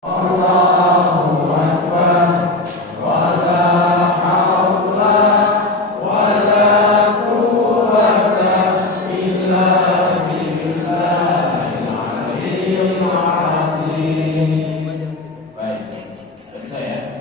Allahu Akbar, wala haula wala quwwata illa billahil aliyyil azim. Baik, bisa ya?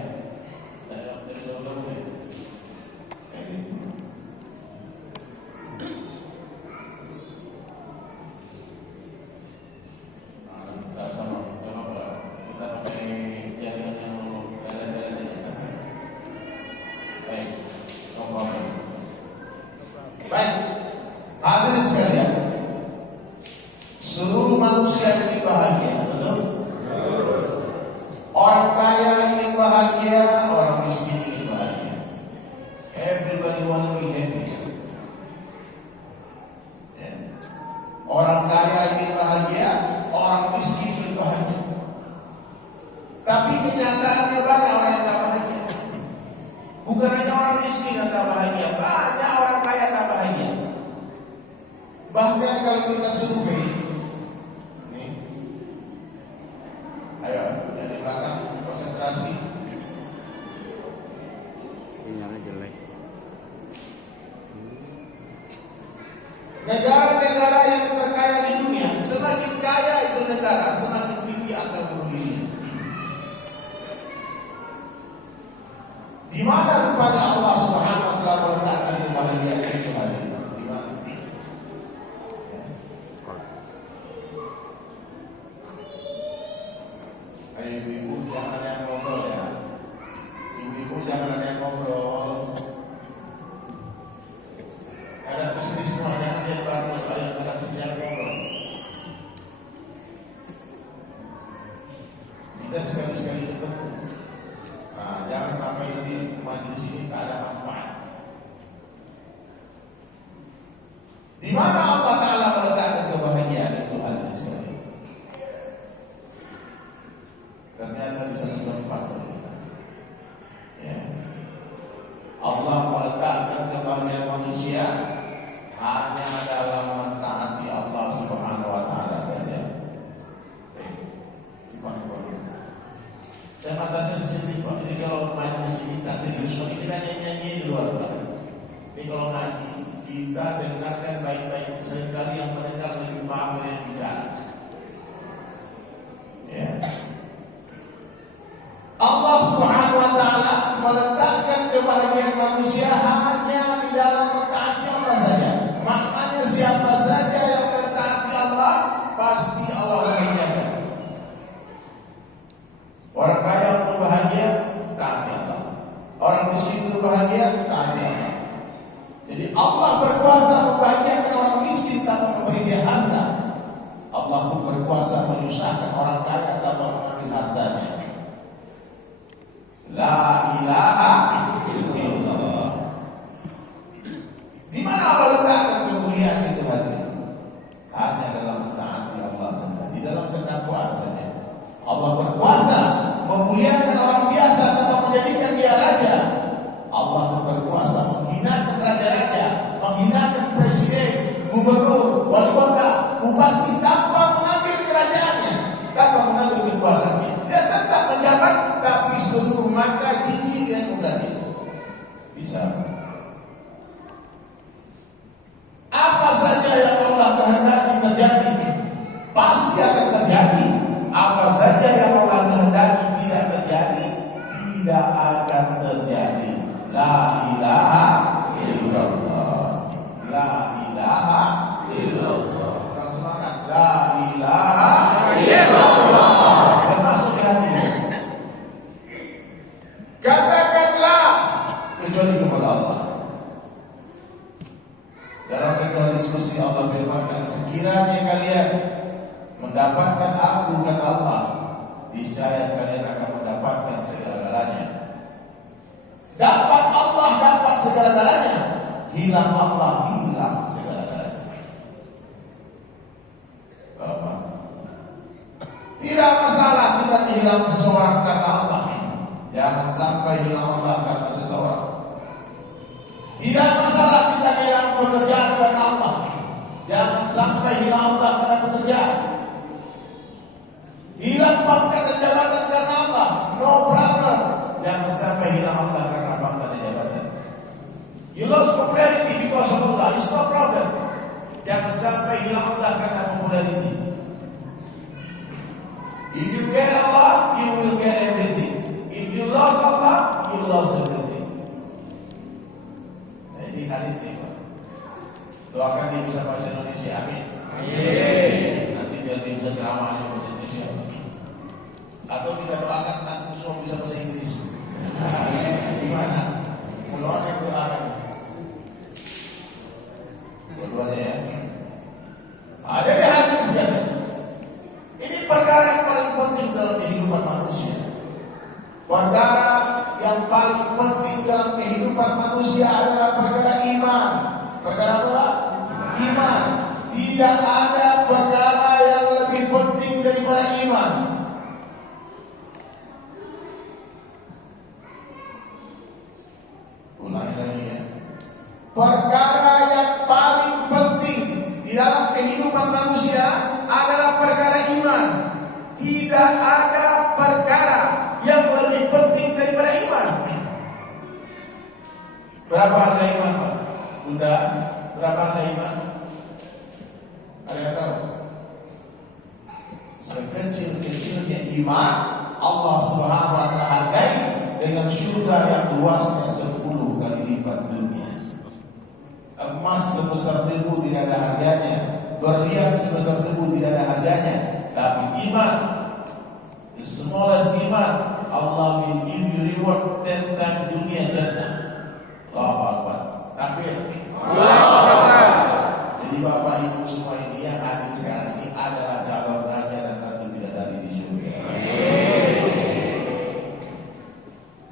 Baik, hadirin sekalian, seluruh manusia ingin bahagia, betul? Orang kaya ingin bahagia, orang miskin ingin bahagia. Everybody want to be happy. Ya. Orang kaya ingin bahagia, orang miskin ingin bahagia. Tapi kenyataannya banyak orang yang tak bahagia. Bukan hanya orang miskin yang tak bahagia, banyak orang kaya tak bahagia. Bahkan kalau kita survei, nih, ayo dari belakang konsentrasi. Sinyalnya jelek. Negara-negara yang terkaya di dunia, semakin kaya itu negara, semakin tinggi akal bunuh diri. Di mana rupanya Allah Subhanahu wa taala meletakkan kebahagiaan itu hari? Di mana? Ayo ibu jangan ada yang ngobrol ya. Ibu jangan ada yang ngobrol. Ada kesini semuanya ada yang baru ada kesini yang ngobrol. Kita sekali-sekali ketemu. Nah, jangan sampai nanti majelis ini tak ada manfaat. Di mana Allah Ta'ala meletakkan kebahagiaan itu hadirin sekalian? Ternyata di satu tempat saja. Ya. Allah meletakkan kebahagiaan manusia hanya dalam mentaati Allah Subhanahu wa taala saja. Saya mata saya sensitif Pak. Jadi kalau main di sini tak serius, kita nyanyi di luar Pak. Ini kalau ngaji kita dengarkan baik-baik. Seringkali yang mendengar lebih paham dari yang bicara. Ya. Allah Subhanahu wa taala meletakkan kebahagiaan manusia hanya di dalam mentaati Allah saja. Maknanya siapa saja yang mentaati Allah, pasti Allah bahagiakan. Orang kaya untuk bahagia, taati Allah. Orang miskin untuk bahagia, taati Allah. Jadi Allah berkuasa membahagiakan orang miskin tanpa memberi dia harta. Allah pun berkuasa menyusahkan orang kaya tanpa mengambil hartanya. La ilaha illallah. Di mana Allah letakkan kemuliaan itu hadirin? Hanya dalam mentaati Allah saja, di dalam ketakwaan saja. Allah berkuasa memuliakan orang biasa tanpa menjadikan dia raja. Allah pun berkuasa menghinakan raja-raja, menghinakan presiden, gubernur, wali kota, bupati tanpa mengambil kerajaannya, tanpa mengambil kekuasaannya. Dia tetap menjabat, tapi seluruh mata jijik dan mudahnya. Bisa. Apa saja yang Allah kehendaki terjadi, pasti akan terjadi. Apa saja yang Allah kehendaki tidak terjadi, tidak akan terjadi. La ilaha illallah. La ilaha illallah. Orang semangat. La ilaha illallah. Termasuk di hati. Katakanlah kecuali kepada Allah. Dalam ketua diskusi Allah firmankan, sekiranya kalian mendapatkan aku, kata Allah, niscaya kalian akan mendapatkan segala-galanya. Dapat Allah, dapat segala-galanya. Hilang Allah, hilang segala-galanya. Bapak, tidak masalah kita hilang seseorang karena Allah. Jangan sampai hilang Allah karena seseorang. Tidak masalah kita hilang pekerjaan karena Allah. Jangan sampai hilang Allah karena pekerjaan. Hilang pangkat dan jabatan Atau kita doakan nanti semua bisa bahasa Inggris. Gimana? Doakan yang doakan. Dua-duanya ya. Jadi hadirin sekalian, ini perkara yang paling penting dalam kehidupan manusia. Perkara yang paling penting dalam kehidupan manusia adalah perkara iman. Perkara apa? Iman. Tidak ada perkara yang lebih penting daripada iman. Ulangi lagi ya. Perkara yang paling penting di dalam kehidupan manusia adalah perkara iman. Tidak ada perkara yang lebih penting daripada iman. Berapa harga iman, Pak? Bunda, berapa harga iman? Ada yang tahu? Sekecil-kecilnya iman, Allah Subhanahu wa taala hargai dengan surga yang luasnya 10 kali lipat dunia. Emas sebesar debu tidak ada harganya, berlian sebesar debu tidak ada harganya, tapi iman, the smallest iman, Allah will give you reward 10 times dunia jannah. Allahu Akbar. Takbir. Jadi Bapak Ibu semua ini yang hadir sekarang ini adalah calon raja dan ratu bidadari di surga.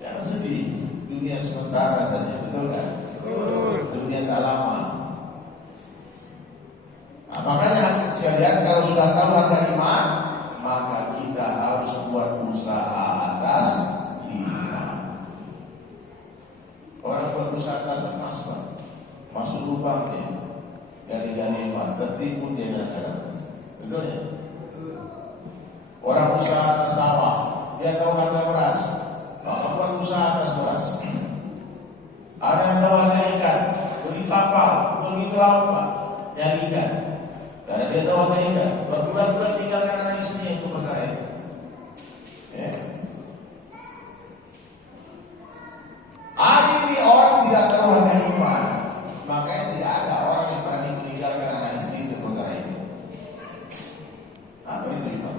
Jangan sedih, dunia sementara saja, betul kan? Dunia tak lama. Nah, makanya sekalian kalau sudah tahu harga iman, maka kita harus buat usaha atas iman. Orang buat usaha atas emas, Pak, masuk lubang dia, gali-gali emas, tertipu dia kadang-kadang. Betul ya? Orang usaha atas sawah, dia tahu harga beras, maka buat usaha atas beras. Ada yang tahu harga ikan, beli kapal, pergi ke laut, Pak, nyari ikan. Karena dia tahu harga ikan, berbulan-bulan tinggalkan anak istrinya, itu perkara itu. Ya. Hari ini orang tidak tahu harga iman, makanya tidak ada orang yang berani meninggalkan anak istri, itu perkara ini. Apa itu iman?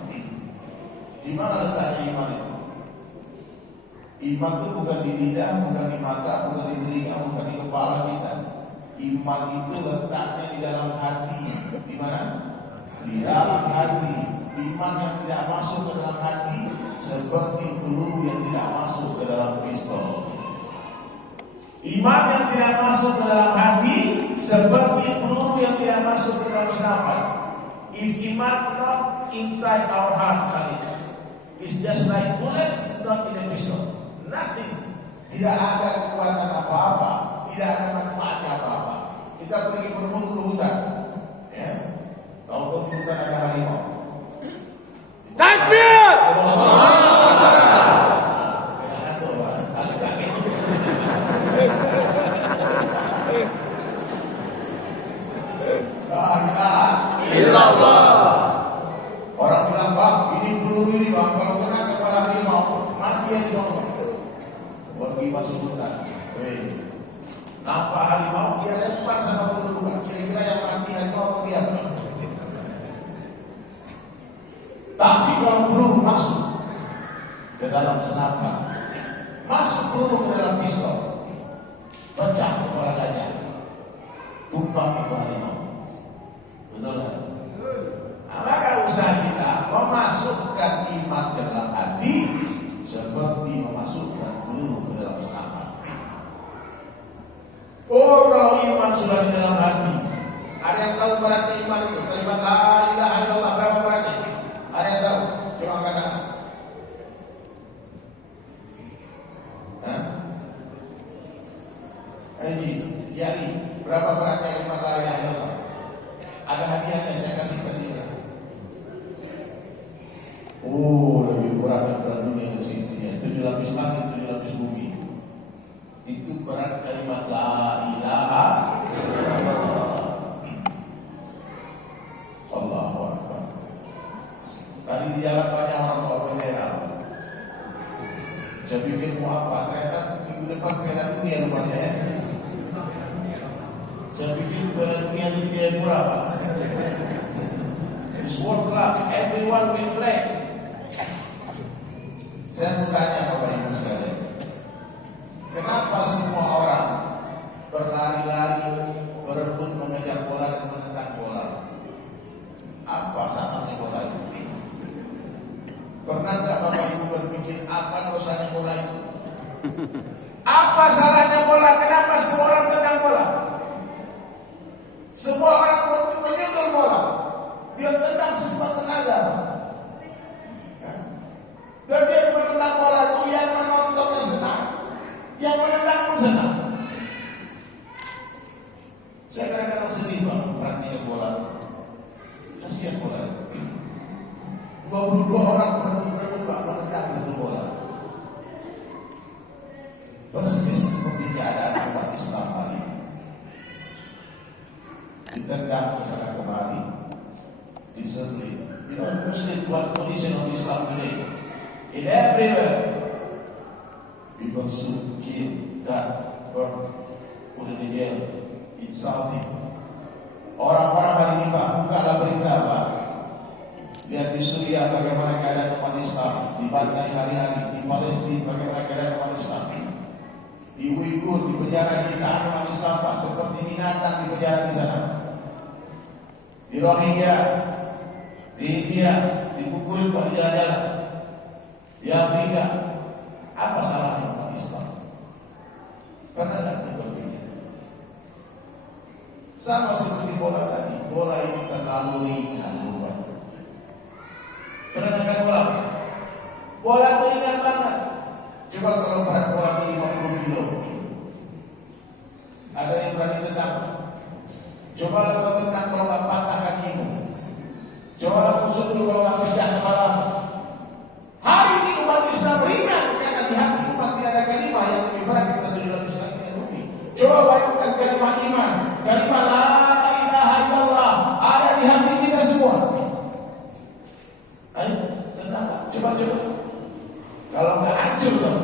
Di mana letaknya iman itu? Iman itu bukan di lidah, bukan di mata, bukan di telinga, bukan di kepala kita. Iman itu letaknya di dalam hati. Di mana? Di dalam hati. Iman yang tidak masuk ke dalam hati seperti peluru yang tidak masuk ke dalam pistol. Iman yang tidak masuk ke dalam hati seperti peluru yang tidak masuk ke dalam senapan. If iman not inside our heart, it's just like bullets not in a pistol. Nothing. Tidak ada kekuatan apa-apa, tidak ada manfaatnya apa-apa. Kita pergi berburu ke hutan, ya. Tahu-tahu di hutan ada harimau. Takbir! Orang bilang, Pak, ini peluru ini, Bang, kalau kena kepala harimau, mati ya, Bang. Pergi masuk hutan. Nampak harimau, dia lempar sama peluru, Bang. Kira-kira yang mati harimau atau dia? Tapi kalau peluru masuk ke dalam senapan, masuk peluru ke dalam pistol, pecah kepala gajah, tumpang kepala harimau. Betul kan? Nah, maka usaha kita memasukkan iman ke dalam hati seperti memasukkan peluru ke dalam senapan. Oh, kalau iman sudah di dalam hati, ada yang tahu beratnya iman itu? Kalimat la ilaha illallah berapa beratnya? Ada yang tahu? Coba angkat tangan. Ini jari berapa beratnya kalimat la ilaha illallah? Ada hadiahnya, saya kasih ke dia. Oh, lebih berat daripada dunia yang seisinya. 7 lapis langit, 7 lapis bumi. Itu berat kalimat la ilaha illallah. Allahu Akbar. Tadi di jalan banyak orang bawa bendera. Saya pikir mau apa? Ternyata minggu depan Piala Dunia rupanya ya. Saya pikir Piala Dunia itu tidak murah, Pak. It's World Cup, everyone will flag. Saya bertanya Bapak Ibu sekalian, kenapa semua orang berlari-lari, berebut mengejar bola dan menendang bola? Apa salahnya bola itu? Pernah nggak Bapak Ibu berpikir apa dosanya bola itu? Apa salahnya bola? Kenapa semua orang tendang bola? Semua orang menyundul bola. Dia tendang semua tenaga. Dan dia menendang bola itu yang menontonnya senang, yang menendang pun senang. Saya kadang-kadang sedih Bang, perhatikan bola. Kasihan bola. 22 orang berebut Bang menendang satu bola. Persis seperti keadaan umat Islam hari ini. Ditendang ke sana kemari, disembelih. You know, Muslim, what condition of Islam today? In everywhere, people shoot, kill, cut, burn, put in the jail, insulting. Orang-orang hari ini Pak, bukalah berita Pak. Lihat di Suriah bagaimana keadaan umat Islam, dibantai hari-hari. Di Palestina bagaimana keadaan umat Islam. Di Uighur, di penjara jutaan umat Islam Pak, seperti binatang di penjara di sana. Di Rohingya, di India, dipukulin Pak di jalan-jalan. Di Afrika, apa salahnya umat Islam? Pernah nggak berpikir? Sama seperti bola tadi, bola ini terlalu ringan bukan? Pernah nggak bola? Bola itu ringan banget. Coba kalau berat bola itu 50 kilo, ada yang berani tendang? Coba kau tendang kalau nggak patah kakimu. Coba kau sundul kalau nggak pecah kepala. Hari ini umat Islam ringan karena di hati umat tidak ada kalimah yang lebih berat daripada tujuh lapis langit dan bumi. Coba bayangkan kalimah iman, kalimah la ilaha illallah ada di hati kita semua. Ayo, tenang, coba. Kalau nggak hancur dong.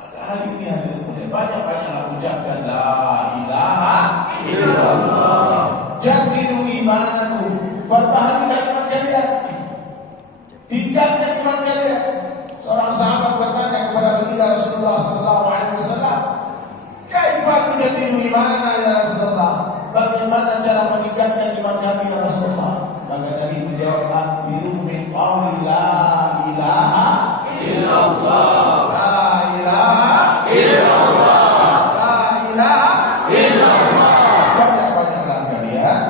Maka hari ini hadirin mulia banyak-banyaklah ucapkan la ilaha illallah. Jadidu imanakum. Pertahankan iman kalian, tingkatkan iman kalian. Seorang sahabat bertanya kepada baginda Rasulullah SAW, "Kaifa tujaddidu imanana ya Rasulullah?" Bagaimana cara meningkatkan iman kami ya Rasulullah? Maka Nabi menjawab, "Aksiru min qawli la ilaha illallah, la ilaha illallah, la ilaha illallah." Banyak-banyaklah kalian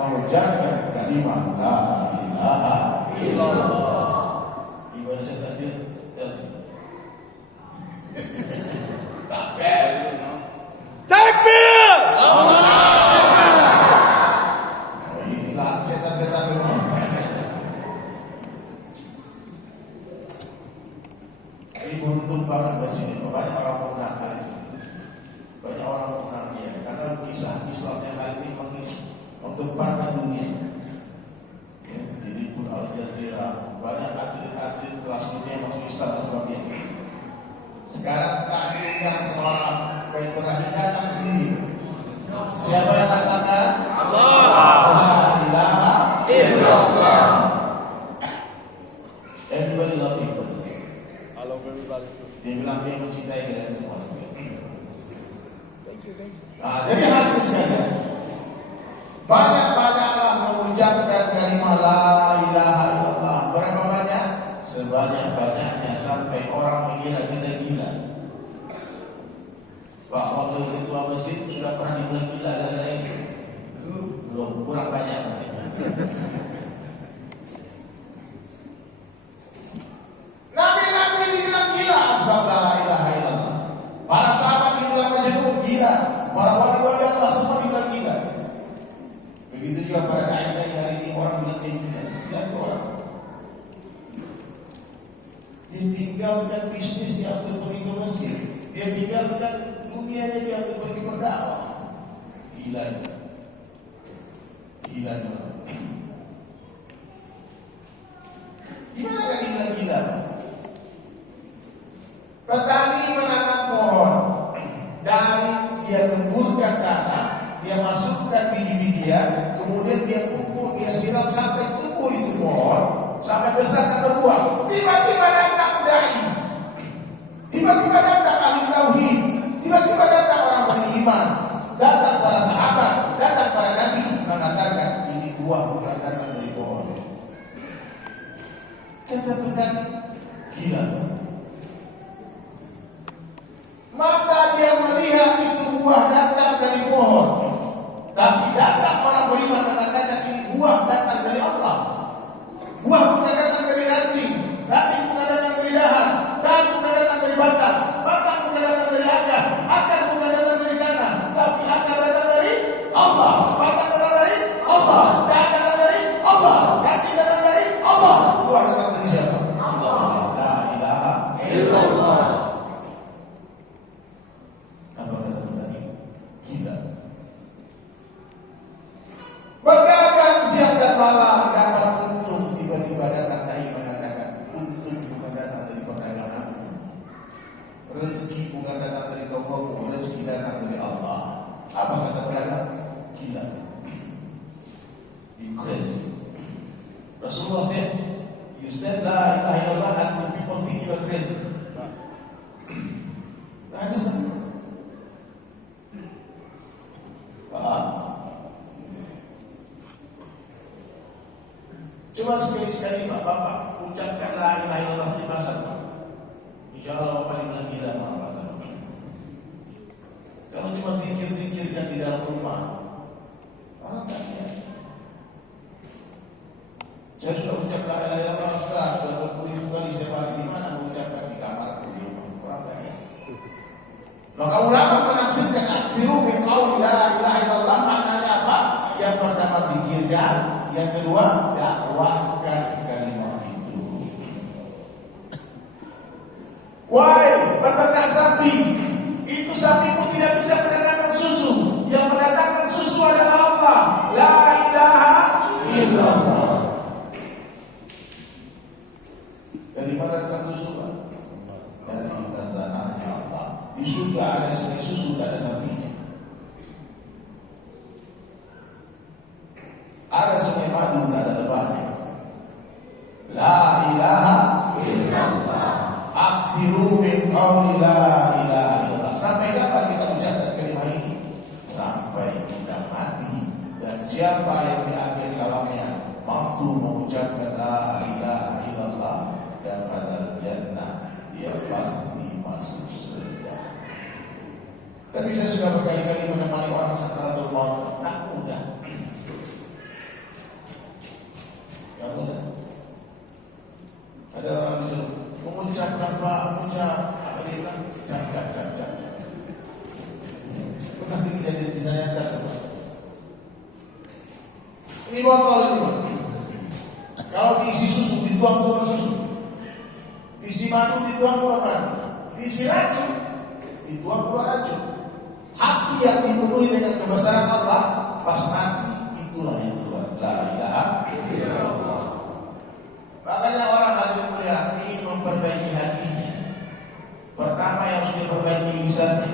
mengucapkan kalimat la ilaha illallah. Ibadah saya takbir. Takbir. Oh, inilah setan-setan dulu. Ini beruntung banget di sini. Banyak orang mengenal kali ini. Banyak orang mengenal dia karena kisah Islamnya kali ini menggemparkan dunia. Diliput Al Jazeera, banyak atlet-atlet kelas dunia masuk Islam dan sebagainya. Sekarang tak diundang seorang baik terakhir datang sendiri. Siapa yang katakan? Allah. La ilaha illallah. Everybody love you. I love everybody too. Dia bilang dia mencintai kalian semua. Thank you. Nah, jadi hati sekalian, banyak-banyaklah mengucapkan kalimat la ilaha illallah. Berapa banyak? Sebanyak-banyaknya sampai orang mengira kita gila. Pak Wakil Ketua Masjid sudah pernah dibilang gila gara-gara ini? Belum, kurang banyak. Nabi-nabi dibilang gila sebab la ilaha illallah. Para sahabat dibilang majnun gila. Para wali-wali Allah semua dibilang gila. Begitu juga para dai-dai hari ini orang bilang gila. Gila itu orang. Dia tinggalkan bisnisnya untuk pergi ke Mesir. Dia tinggalkan dunianya dia untuk pergi berdakwah. Gila itu. Gila itu. Gimana kan dibilang gila? Petani menanam pohon, dari dia gemburkan tanah, dia masukkan biji-bijian, kemudian dia pupuk, dia siram sampai tumbuh itu pohon. Kata petani, gila. Maka dia melihat itu buah datang dari pohon, tapi datang orang beriman mengatakan ini buah datang dari Allah. Buah bukan datang dari ranting, ranting bukan datang dari dahan, dahan bukan datang dari batang, batang bukan datang dari akar bukan datang dari tanah, tapi akar datang dari Allah, batang datang dari Allah, dahan datang dari Allah, ranting datang dari Allah, buah datang dari siapa? Allah. La ilaha illallah. Apa kata petani? Gila. Berdagang siang dan malam dapat untung, tiba-tiba datang dai mengatakan untung bukan datang dari perdagangan, rezeki bukan datang dari tokomu, rezeki datang dari Allah. Apa kata pedagang? Gila. You crazy. Rasulullah said, you said la ilaha illallah and the people think you are crazy. Understand? Coba sekali-sekali Bapak ucapkan la ilaha illallah di pasar, Pak. Insya Allah Bapak bilang gila sama pasar. Kalau cuma zikir-zikirkan di dalam rumah, orang tak lihat. Saya sudah ucap la ilaha illallah Ustaz, sudah berpuluh kali setiap hari. Di mana mengucapkan? Di kamar di rumah, orang tak lihat. Maka ulama menafsirkan aksiru min qauli la ilaha illallah, maknanya apa? Yang pertama zikirkan, yang kedua dakwahkan kalimat itu. Wahai peternak sapi, itu sapi pun tidak bisa mendatangkan susu. Yang mendatangkan susu adalah Allah. La ilaha illallah. Dari mana datang susu, Pak? Dari khazanahnya Allah. Di surga ada sungai susu, tak ada sapinya. Ada sungai madu, tak ada lebahnya. La ilaha illallah. Aksiru min qauli la ilaha illallah. Sampai kapan kita ucapkan kalimat ini? Sampai kita mati. Dan siapa yang di akhir kalamnya mampu mengucapkan la ilaha illallah dan fadal jannah, dia pasti masuk surga. Tapi saya sudah berkali-kali menemani orang sakratul maut, tak mudah. Ya mudah. Ada orang disuruh mengucapkan Pak, mengucap apa dia bilang? Cap. Pernah kejadian di saya tak. Ini botol ini, Pak. Kalau diisi susu, dituang keluar susu. Diisi madu, dituang keluar madu. Diisi racun, dituang keluar racun. Hati yang dipenuhi dengan kebesaran Allah, pas mati itulah yang keluar. La ilaha illallah. Makanya orang hadirin mulia ingin memperbaiki hatinya. Pertama yang harus diperbaiki lisannya.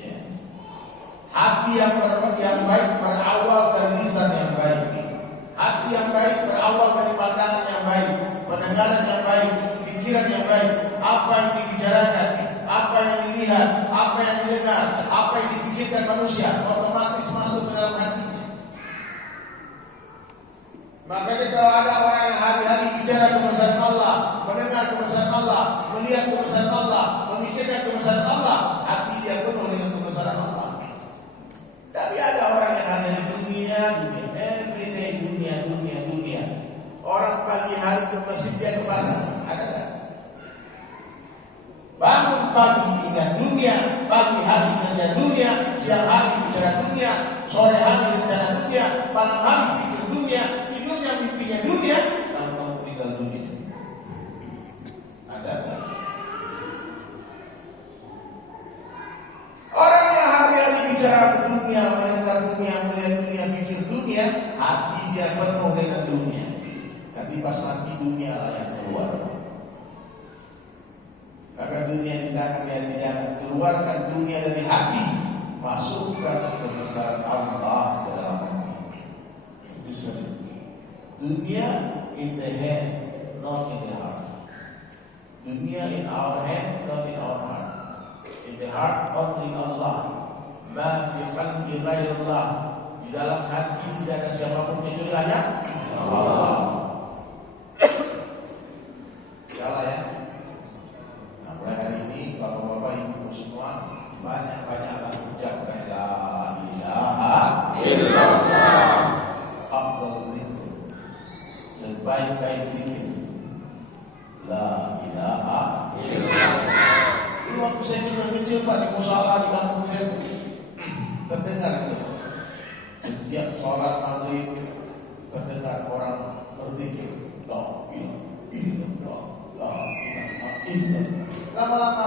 Ya. Hati yang baik berawal dari lisan yang baik. Hati yang baik berawal dari pandangan yang baik, pendengaran yang baik, pikiran yang baik. Apa yang dibicarakan, apa yang dilihat, apa yang didengar, apa yang difikirkan manusia otomatis masuk ke dalam hatinya. Makanya kalau ada orang yang hari-hari bicara kebesaran Allah, mendengar kebesaran Allah, melihat kebesaran Allah, memikirkan kebesaran Allah, hati dia penuh dengan kebesaran Allah. Tapi ada orang yang hanya dunia, everyday dunia. Orang pagi hari ke masjid, dia ke pasar, ada tak? Bangun pagi ingat dunia, pagi hari kerja dunia, siang hari bicara dunia, sore hari rencana dunia, malam hari pikir dunia, tidurnya mimpinya dunia, tahu-tahu meninggal dunia. Ada tak? Orang yang hari-hari bicara dunia, mendengar dunia, melihat dunia, pikir dunia, hati dia penuh dengan dunia. Tapi pas mati dunia lah yang keluar. Maka dunia di tangan dia jangan keluarkan dunia dari hati, masukkan kebesaran Allah ke dalam hati. Dunia in the head, not in the heart. Dunia in our head, not in our heart. In the heart only Allah. Ma fi qalbi ghairullah. Di dalam hati tidak ada siapapun kecuali hanya Allah. sebaik-baik zikir la ilaha illallah. Ini waktu saya kecil Pak di musala di kampung saya terdengar itu. Setiap sholat maghrib terdengar orang berzikir la ilaha illallah, la ilaha illallah. Lama-lama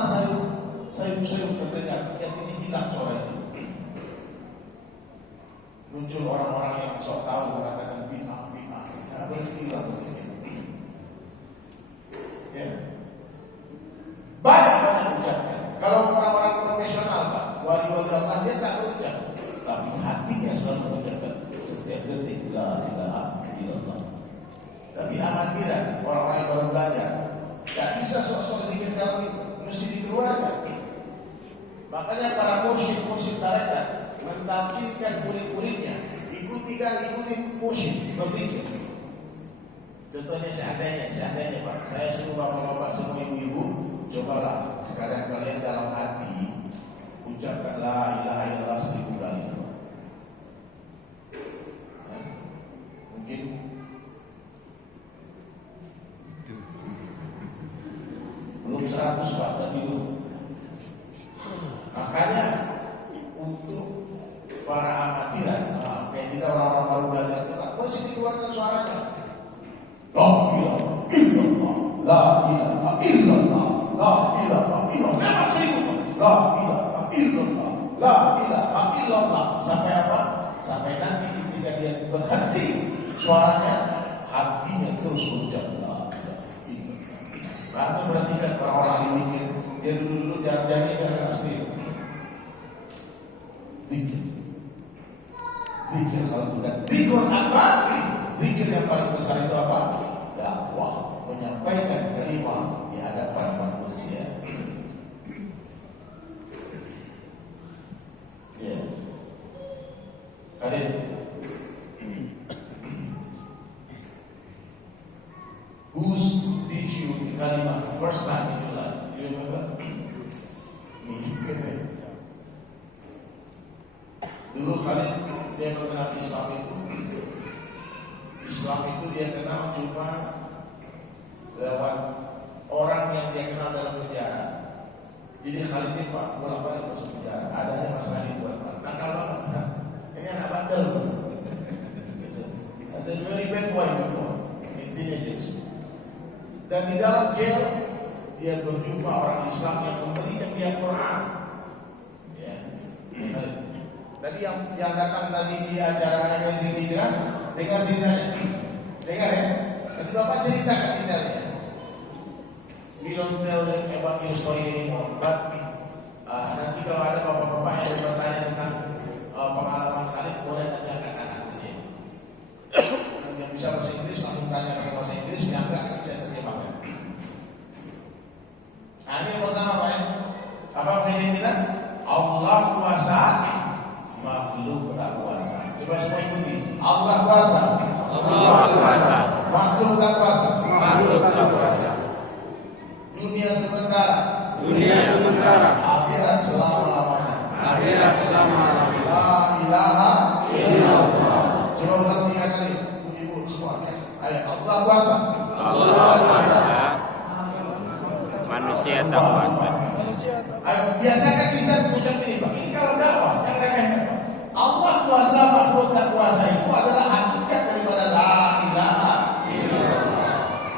sayup terdengar yang ini hilang suara itu. Muncul orang-orang yang sok tahu mengatakan bid'ah, berhentilah berzikir. Ya. Banyak ucapkan. Kalau orang-orang profesional Pak, wali-wali Allah dia tak berucap, tapi hatinya selalu mengucapkan setiap detik la ilaha illallah. Tapi amatiran orang-orang yang baru belajar, tak bisa sok-sok zikir kalau itu, mesti dikeluarkan. Makanya para mursyid tarekat mentalkinkan murid-muridnya ikuti mursyid berzikir. Contohnya seandainya Pak, saya suruh bapak-bapak semua ibu-ibu, cobalah sekarang kalian dalam hati ucapkan la ilaha illallah 1000 kali. Mungkin belum 100 Pak, tapi dulu. Makanya untuk para amatiran, kayak kita orang-orang baru belajar itu Pak, mesti dikeluarkan suaranya. La ilaha illallah, la ilaha illallah, la ilaha illallah. Memang seribu, la ilaha illallah, la ilaha illallah. Sampai apa? Sampai nanti ketika dia berhenti suaranya, hatinya terus berucap la ilaha illallah. Maka berarti kan orang-orang ini mikir, dia dulu jangan-jangan jangan asli. Zikir kalau bukan zikir apa? Zikir yang paling besar itu apa? Dakwah, menyampaikan kalimat di hadapan manusia. Ya, Kadir. Who's teach you the kalimat first time in your life? You remember? Me. Dulu Khalid dia mengenal Islam itu dia kenal cuma lewat orang yang dia kenal dalam sejarah. Jadi Khalid ini Pak bolak-balik masuk sejarah. Adanya masalah di buat Pak. Nakal banget. Ini anak bandel. As a very bad boy before in teenagers. Dan di dalam jail dia berjumpa orang Islam yang memberikan dia Quran. Ya. Tadi yang datang tadi di acara Magazine Hijrah, dengar ceritanya. Dengar ya. Nanti Bapak ceritakan detailnya. We don't tell them about your story anymore. But nanti kalau ada bapak-bapak yang bertanya tentang pengalaman Khalid, boleh nanti akan anaknya. Yang bisa bahasa Inggris langsung tanya pakai bahasa Inggris, yang enggak nanti saya terjemahkan. Nah ini yang pertama Pak ya. Apa pengen kita? Allah kuasa, makhluk tak kuasa. Coba semua ikuti. Allah kuasa, makhluk tak kuasa. Dunia sementara, akhirat selama-lamanya. La ilaha illallah. Coba ulang 3 kali, ibu semua. Ayo, Allah kuasa. Manusia tak kuasa. Ayo, biasakan kisah ucap ini Pak. Ini kalau dakwah, yang remeh. Allah kuasa, makhluk tak kuasa itu adalah hakikat daripada la ilaha illallah.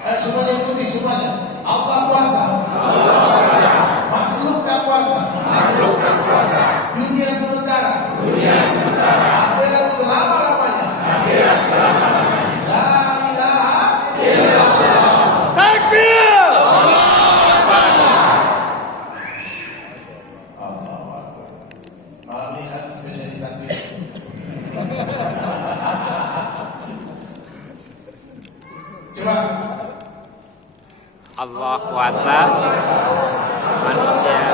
Ayo semuanya ikuti semuanya. Allah kuasa, makhluk tak kuasa, dunia sementara, akhirat selama-lamanya. La ilaha illallah. Takbir! Allahu Akbar. Malam ini hadis spesialis takbir. Coba. Allah kuasa, manusia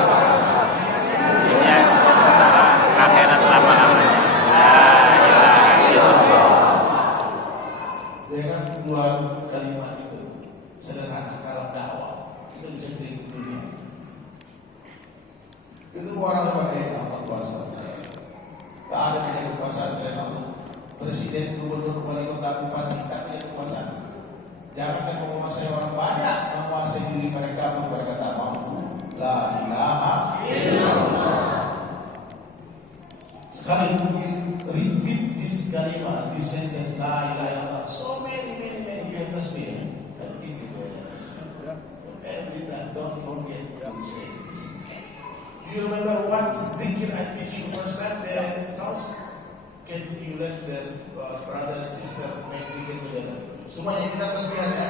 dunia sementara, akhirat lama-lamanya. La ilaha illallah. Dengan 2 kalimat itu sederhana kalau dakwah kita bisa beri dunia. Itu orang pakai Allah kuasa. Tak ada punya kekuasaan selain Allah. Presiden, gubernur, wali kota, bupati tak punya kekuasaan. Jangan menguasai orang banyak, menguasai diri mereka pun mereka tak mampu. La ilaha illallah. Sekali repeat this kalimat, this sentence, la ilaha illallah. So many you have to speak. And if you every time, don't forget to say this. Do you remember what dhikr I teach you first time? The sounds. Can you let the brother and sister make zikir together? Semuanya kita tasbihan ya.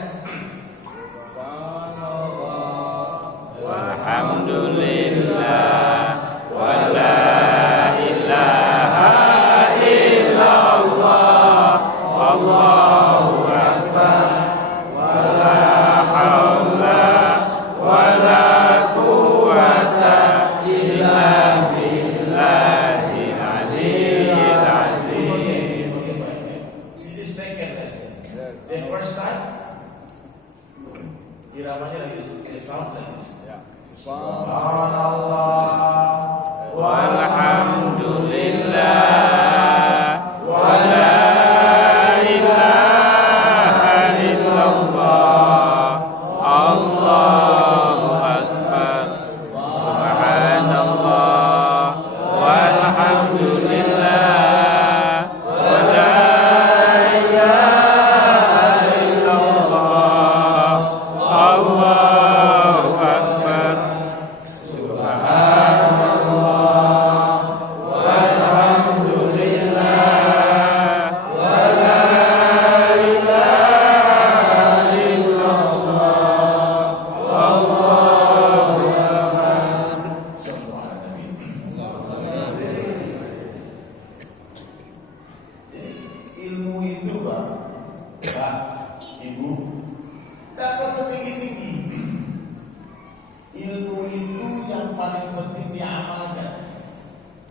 Walhamdulillah wa la ilaha illallah wallahu akbar wa la haula wa la quwwata illa billahil aliyyil azim. This is second lesson. The first time iramanya lagi the sound like this. Subhanallah walhamdulillah wa la ilaha illallah Allahu akbar subhanallah walhamdulillah wa la ilaha illallah Allahu akbar ilmu itu Pak, Ibu, tak perlu tinggi-tinggi. Ilmu itu yang paling penting diamalkan.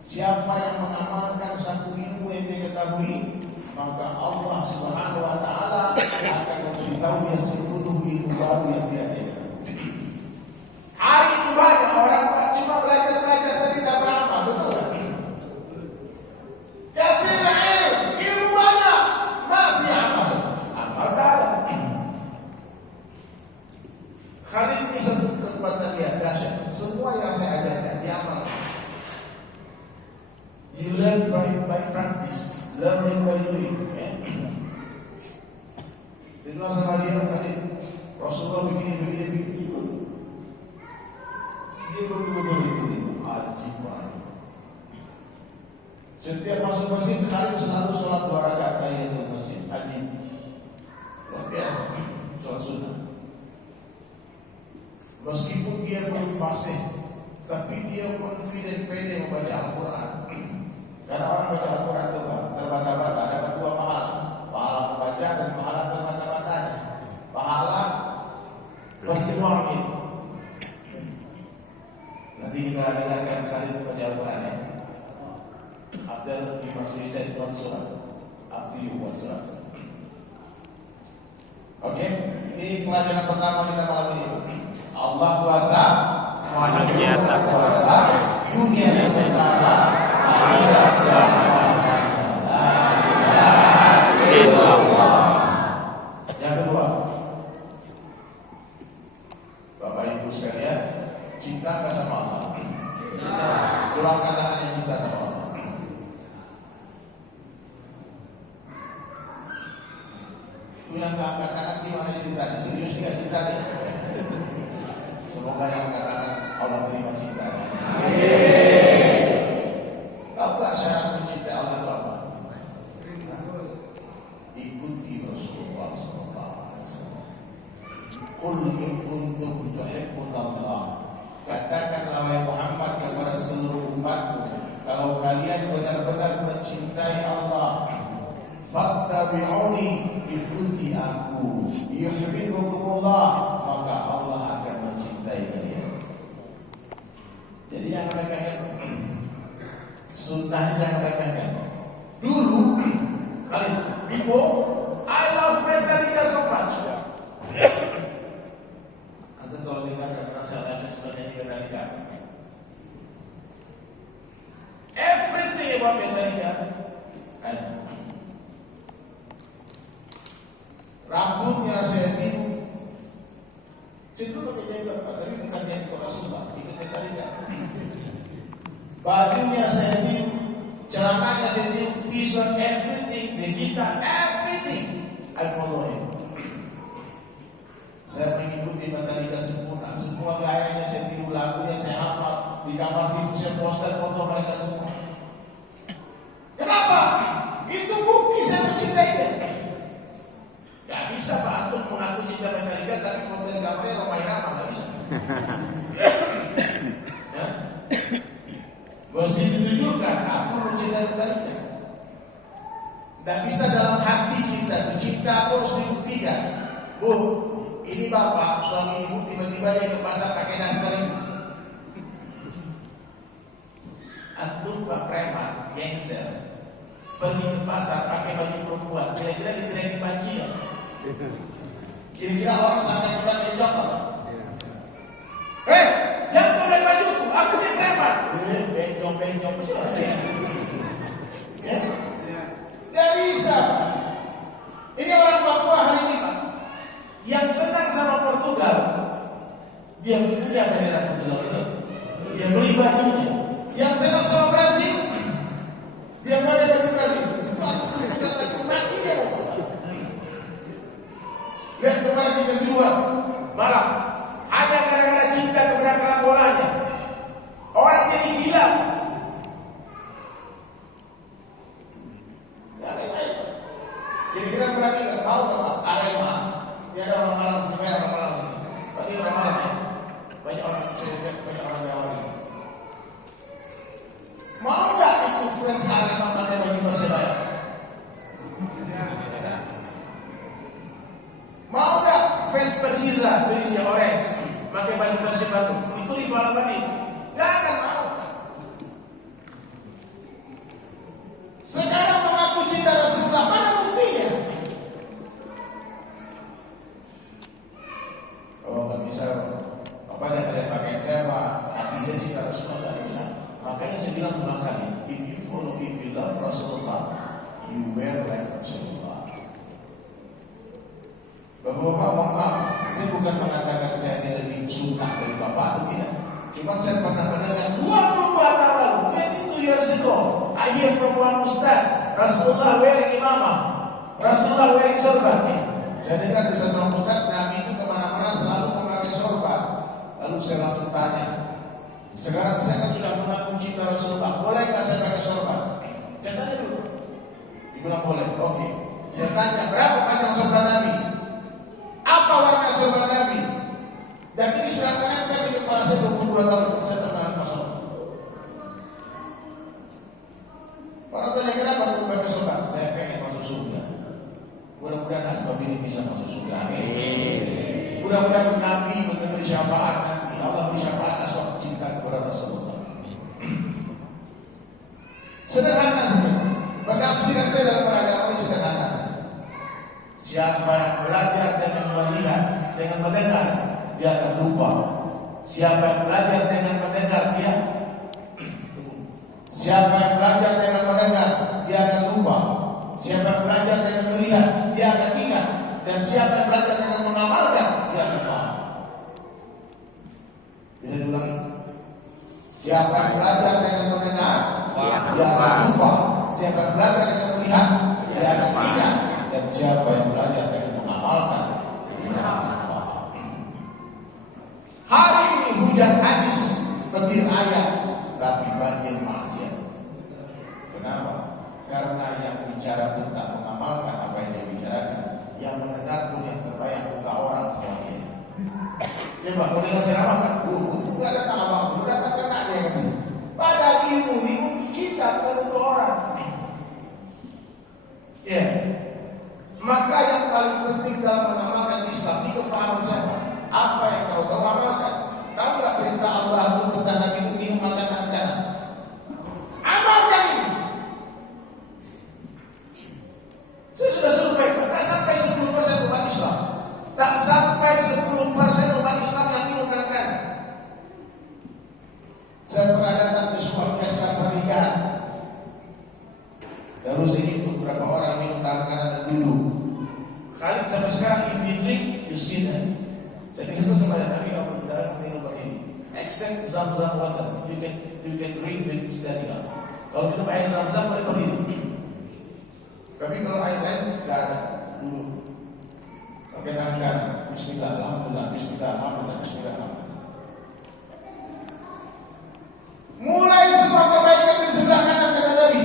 Siapa yang mengamalkan satu ilmu yang diketahui, maka Allah Subhanahu wa taala akan memberitahu dia 10 ilmu baru yang dia ketahui. Hari ini banyak orang cuma belajar tapi tak beramal, betul tak? Kasih ilmu banyak, masih amal tak ada. Kali ini satu kekuatan dia dahsyat. Semua yang saya ajarkan diamalkan. You learn by practice, learning by doing. Dibilang sama dia tadi, Rasulullah begini ikut. Dia betul-betul ikuti. Ajib banget. Setiap masuk masjid Khalid selalu sholat 2 rakaat tahiyatul masjid. Ajib. Luar biasa. Sholat sunnah. Meskipun dia belum fasih, tapi dia confident pede membaca Al-Quran. Karena orang baca Al-Quran itu terbata-bata, dapat 2 pahala. Pahala membaca dan pahala terbata-batanya. Pahala berjuang ini. Nanti kita dengarkan Khalid membaca Al-Quran ya. After you must recite 1 surah. After you 1 surah. Oke, ini pelajaran pertama kita malam ini. Allah kuasa, manusia tak kuasa, dunia sementara, akhirat selamanya. Yang kedua, Bapak Ibu sekalian, cinta nggak sama Allah? Tuangkan tangan yang cinta sama Allah. Itu yang nggak angkat tangan gimana ceritanya? Serius nggak cinta nih? Semoga yang katakan Allah terima cintanya. Tahu tak syarat mencintai Allah itu apa? Ikuti Rasulullah SAW. Qul in kuntum tuhibbunallah. Katakanlah wahai Muhammad kepada seluruh umatmu, kalau kalian benar-benar mencintai Allah, fattabi'uni, ikuti aku. Yuhibbukumullah, maka Allah akan mencintai kalian. Jadi jangan remehkan sunnahnya, jangan remehkan. Dulu kali before I love Metallica so much. Antum kalau dengar karena saya live sudah nyanyi Metallica. Everything about Metallica. Rambutnya saya bajunya saya tiup, celananya saya tiup, t-shirt, everything, the guitar, everything. I follow him. Saya mengikuti Metallica sempurna. Semua gayanya saya tiru, lagunya saya hafal. Di kamar tidur saya poster foto mereka semua. Kenapa? Itu bukti saya mencintai dia. Gak bisa Pak Antum mengaku cinta Metallica tapi foto di kamarnya Roma Irama, gak bisa. Ya? Mesti ditunjukkan aku mencintai Metallica. Gak bisa dalam hati cinta. Cinta harus dibuktikan. Bu, ini bapak, suami ibu tiba-tiba dia ke pasar pakai daster ini. Antum Pak preman, gangster, pergi ke pasar pakai baju perempuan, kira-kira diteriaki banci ya? Kira-kira orang sangka kita bencong apa? Jangan pakai bajuku, aku ini preman. Bencong, siapa dia? Ya? Gak bisa. Ini orang Papua hari ini Pak, yang senang sama Portugal, dia punya bendera Portugal itu, dia beli bajunya. Yang senang sama Brazil, dia pakai baju Brazil. Itu aku sebutkan baju mati dia. Lihat kemarin di kedua malam, hanya gara-gara cinta keberangkatan bolanya, orang jadi gila. Kira-kira berani nggak tahu nggak Pak? Arema, dia ada orang malam sini, orang malam sini. Tadi orang malam ya, banyak orang Jawa ini. Mau nggak itu fans Arema pakai baju Persebaya? Mau nggak fans Persija, Persija Orange pakai baju Persibatu? Itu rival apa nih? Nggak akan mau. Sekarang mengaku cinta Rasulullah, mana buktinya? Oh nggak bisa. Apa yang kalian pakai saya Pak? Hati saya cinta Rasulullah nggak bisa. Makanya saya bilang sama kalian, if you love Rasulullah, you wear like Rasulullah. Bapak-bapak, mohon maaf, saya bukan mengatakan saya ini lebih sunnah dari bapak atau tidak. Cuma saya pernah mendengar 22 tahun lalu, 22 years ago, I hear from one ustaz, Rasulullah wearing imamah, Rasulullah wearing sorban. Saya dengar di satu ustaz, Nabi itu kemana-mana selalu memakai sorban. Lalu saya langsung tanya, sekarang saya kan sudah mengaku cinta Rasulullah, boleh nggak saya pakai sorban? Saya tanya dulu. Dibilang boleh, oke. Saya tanya, berapa panjang sorban Nabi? Apa warna sorban Nabi? Dan ini sudah menempel di kepala saya 22 tahun. Saya terkenal masuk. Orang tanya kenapa aku pakai sorban? Saya pengen masuk surga. Mudah-mudahan asbab ini bisa masuk surga. Amin. Mudah-mudahan Nabi memberi syafaat nanti. Allah beri syafaat atas waktu cinta kepada Rasulullah. Sederhana saja. Penafsiran saya dalam beragama ini sederhana saja. Siapa yang belajar dengan melihat, dengan mendengar, dia akan lupa. Siapa yang belajar dengan mendengar, dia siapa yang belajar dengan mendengar, dia akan lupa. Siapa yang belajar dengan melihat, dia akan ingat. Dan siapa yang belajar dengan mengamalkan, dia akan paham. Bisa diulangi. Siapa yang belajar dengan mendengar, dia akan lupa. Siapa yang belajar dengan melihat, dia akan ingat. Dan siapa yang belajar dengan mengamalkan, dia akan paham. Hari ini hujan hadis, petir ayat, tapi banjir maksiat. Kenapa? Karena yang bicara tentang mengamalkan apa yang dia bicarakan, yang mendengar pun yang terbayang buka orang semuanya. Ya Pak, kalau dengan ceramah kan, untuk gak datang abang, untuk datang kena dia kan. Pada ilmu ini untuk kita, bukan untuk orang. Ya. Maka yang paling penting dalam mengamalkan Islam ini kefahaman siapa? Apa yang kau tahu amalkan? Tahu nggak perintah Allah untuk perintah Nabi itu minum makan makanan? Amalkan ini. Saya sudah survei, tak sampai 10% umat Islam, tak sampai 10% umat Islam yang minum makanan. Saya pernah datang ke sebuah pesta pernikahan. Lalu saya hitung berapa orang minum makanan dulu. Khalid sampai sekarang if you drink, you sin. Jadi itu sama Nabi kamu dalam minum begini. Except except Zam-Zam water. You can drink with standing up. Kalau minum air Zam-Zam boleh berdiri. Tapi kalau air lain nggak ada, dulu. Pakai tangan kanan. Bismillah, alhamdulillah, Bismillah, alhamdulillah, Bismillah, alhamdulillah. Mulai semua kebaikan di sebelah kanan kata Nabi.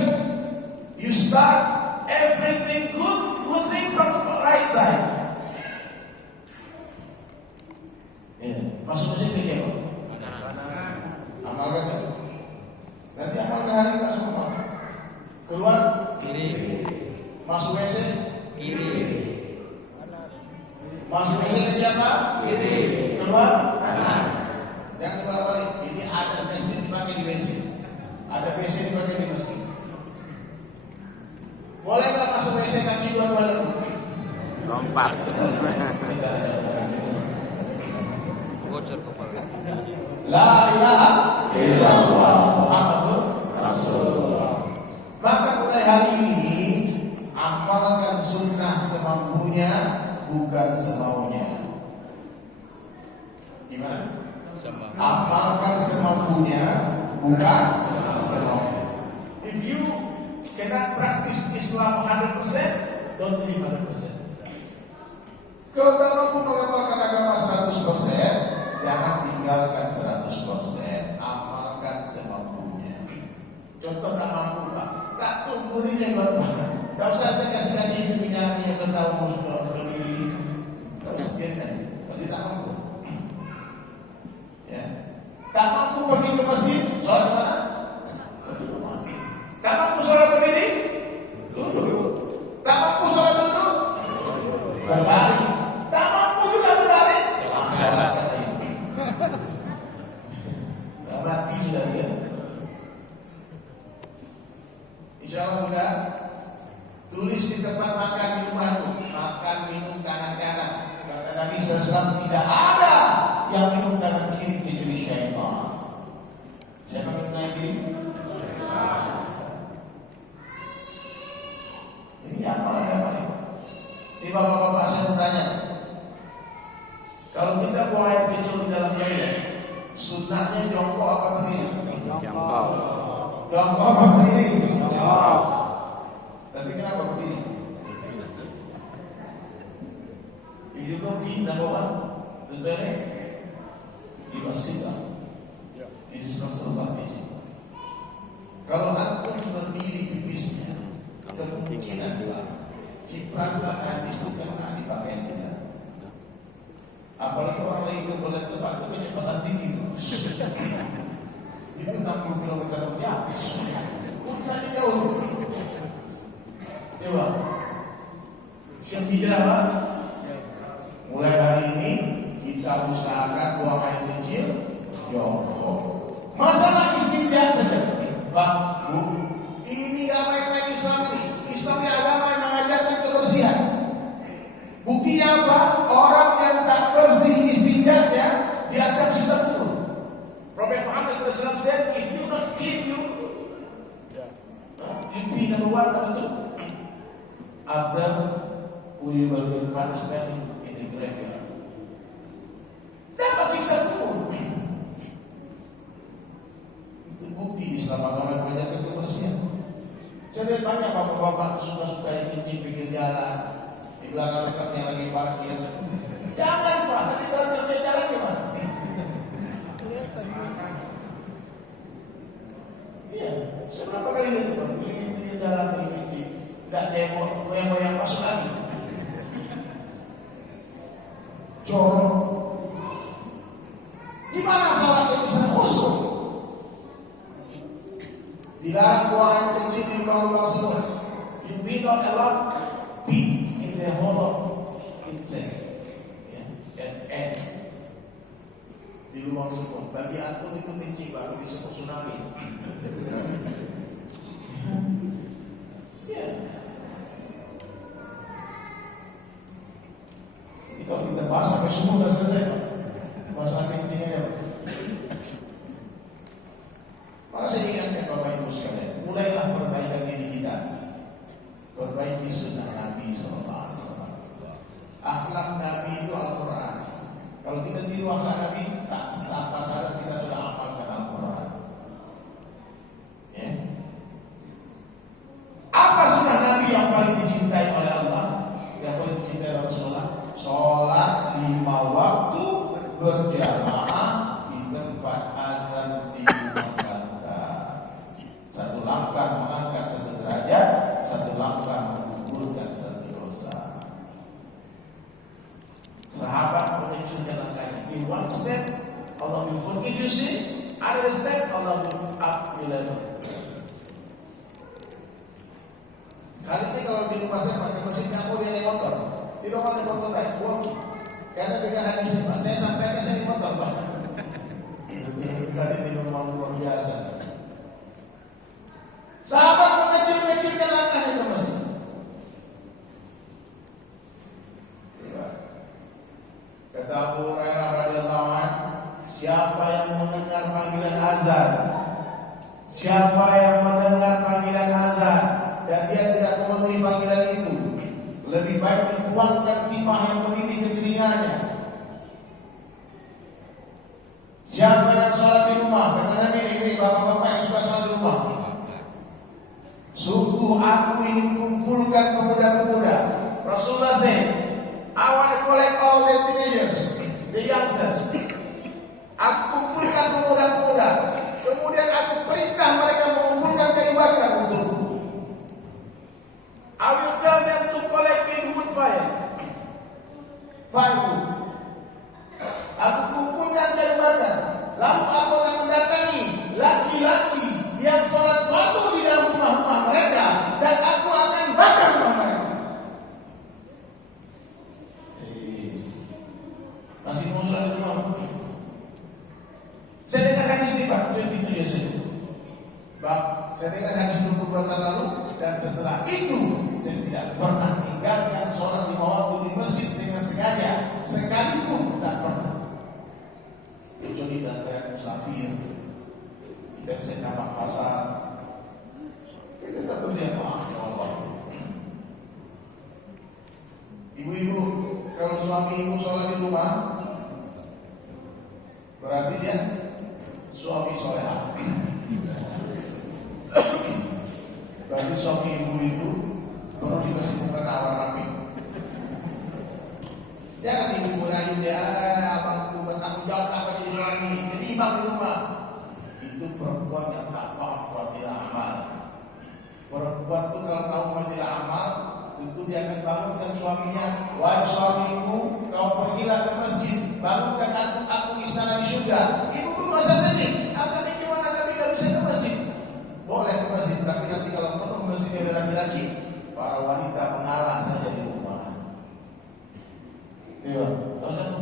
You start everything good thing from the right side. Masuk mesin ke apa? Amalkan kan? Nanti amalkan hari kita semua. Keluar kiri. Masuk WC kiri. Masuk WC ke siapa? Kiri. Keluar kanan. Jangan dibalik-balik. Ini ada mesin dipakai di WC. Ada WC dipakai di mesin. Boleh nggak masuk WC kaki dua-dua dulu? Lompat. Bocor kepala. La ilaha illallah Muhammadur Rasulullah. Maka mulai hari ini amalkan sunnah semampunya, bukan semaunya. Gimana? Amalkan semampunya, bukan semaunya. If you cannot practice Islam 100%, don't live 100%. Kalau tak mampu mengamalkan agama 100%, jangan tinggalkan 100%. Amalkan semampunya. Contoh tak mampu Pak, tak tunggu ini Bapak. Tak usah kita kasih itu minyak yang tahu kemiri. Tak usah biarkan. Berarti tak mampu. Ya. Tak mampu pergi ke masjid, sholat di mana? Di rumah. Tak mampu sholat berdiri? Duduk. Tak mampu sholat duduk? Berbaring. Tak mampu juga berbaring? Sholat. Tak mati sudah dia. Insya Allah mudah. Tulis di tempat makan di rumah itu, makan minum tangan kanan. Kata Nabi SAW, tidak ada yang minum tangan kiri kecuali syaitan. Siapa minum tangan kiri? Ini apa ini? Ini bapak-bapak saya bertanya, kalau kita buang air kecil di dalam toilet, sunnahnya jongkok apa berdiri? Jongkok. Jongkok apa berdiri? Jongkok. Tapi kenapa berdiri? You go pee, number one, the toilet, you must sit down. It is not so teaching. Kalau antum berdiri pipisnya, kemungkinan cipratan itu kena di pakaian kita. Apalagi orang lagi kebelet tempat itu kecepatan tinggi. Itu 60 km per jam. Ultranya jauh. Coba. Siap tidak Pak? Mulai hari ini kita usahakan buang air kecil jongkok. Masalah istinja saja. Pak, Bu, ini gak main-main Islam ini. Islam ini agama yang mengajarkan kebersihan. Buktinya apa? Orang yang tak bersih istinjanya dianggap susah turun. Prophet Muhammad SAW said, if you not clean you be number one, number two. After we will get punishment in the graveyard. Dapat siksa turun. Itu bukti Islam agama yang mengajarkan kebersihan. Saya lihat banyak bapak-bapak suka-suka yang kencing pinggir jalan, di belakang truknya lagi parkir. Jangan Pak, nanti kalau truknya jalan gimana? Iya, saya berapa kali lihat Pak, pinggir jalan lagi kencing, tidak cebok, goyang-goyang masuk lagi. Jorok. Gimana salat yang bisa khusyuk? Dilarang buang air kecil di rumah-rumah semua. You be not allowed pee in the whole of itself. And di rumah semua. Bagi antum itu kencing Pak, begitu disebut tsunami. Ya. Jadi kalau kita bahas sampai semua sudah selesai Pak. Masalah kencingnya Pak. Maka saya ingatkan Bapak Ibu sekalian, mulailah perbaikan diri kita. Perbaiki sunnah Nabi SAW. Akhlak Nabi itu Al-Quran. Kalau kita tiru akhlak Nabi, tak tanpa sadar kita sudah amal. In one step, Allah will forgive you sin. Other step, Allah will up your level. Kali ini kalau di rumah saya pakai mesin nyapu dia naik motor. Tidak mau naik motor naik walking. Karena dengan hadis ini Pak, saya sampaikan saya di motor Pak. Tadi di rumah luar biasa. Sahabat mengecil-ngecilkan langkahnya ke masjid. Kata Abu Hurairah radhiyallahu anhu, siapa yang mendengar panggilan azan, siapa yang mendengar panggilan azan dan dia tidak memenuhi panggilan itu, lebih baik dituangkan timah yang mendidih ke telinganya. Siapa yang sholat di rumah, kata Nabi ini bapak-bapak yang suka sholat di rumah, sungguh aku ingin kumpulkan pemuda-pemuda. Rasulullah said, I want to collect all the teenagers, the youngsters. Aku kumpulkan pemuda-pemuda, kemudian aku perintah mereka mengumpulkan kayu bakar untukku. I will tell them to collect wood firewood. Aku kumpulkan kayu bakar, lalu aku akan mendatangi laki-laki yang sholat fardu di dalam rumah-rumah mereka, dan aku akan bakar rumah mereka. Masih mau sholat di rumah? Saya dengar hadis ini Pak, 22 years ago. Pak, saya dengar hadis 22 tahun lalu, dan setelah itu saya tidak pernah tinggalkan sholat 5 waktu di masjid dengan sengaja, sekalipun tak pernah. Kecuali antara musafir, kita bisa nampak pasar, kita tak berdiam maaf ya Allah. Ibu-ibu, kalau suami ibu sholat di rumah, berarti dia suami soleha. Berarti suami ibu itu perlu dikasih muka tawar rapi. Jangan ibu merayu dia, abangku bertanggung jawab apa jadi suami, jadi imam di rumah. Itu perempuan yang tak paham fadilah amal. Perempuan itu kalau tahu fadilah amal, tentu dia akan bangunkan suaminya. Wahai suamiku, kau pergilah ke masjid, bangunkan aku istana di surga. Ibu pun masa sedih, akan ini mana kami tidak bisa ke masjid. Boleh ke masjid, tapi nanti kalau penuh masjid ada laki-laki, para wanita mengalah saja di rumah. Iya,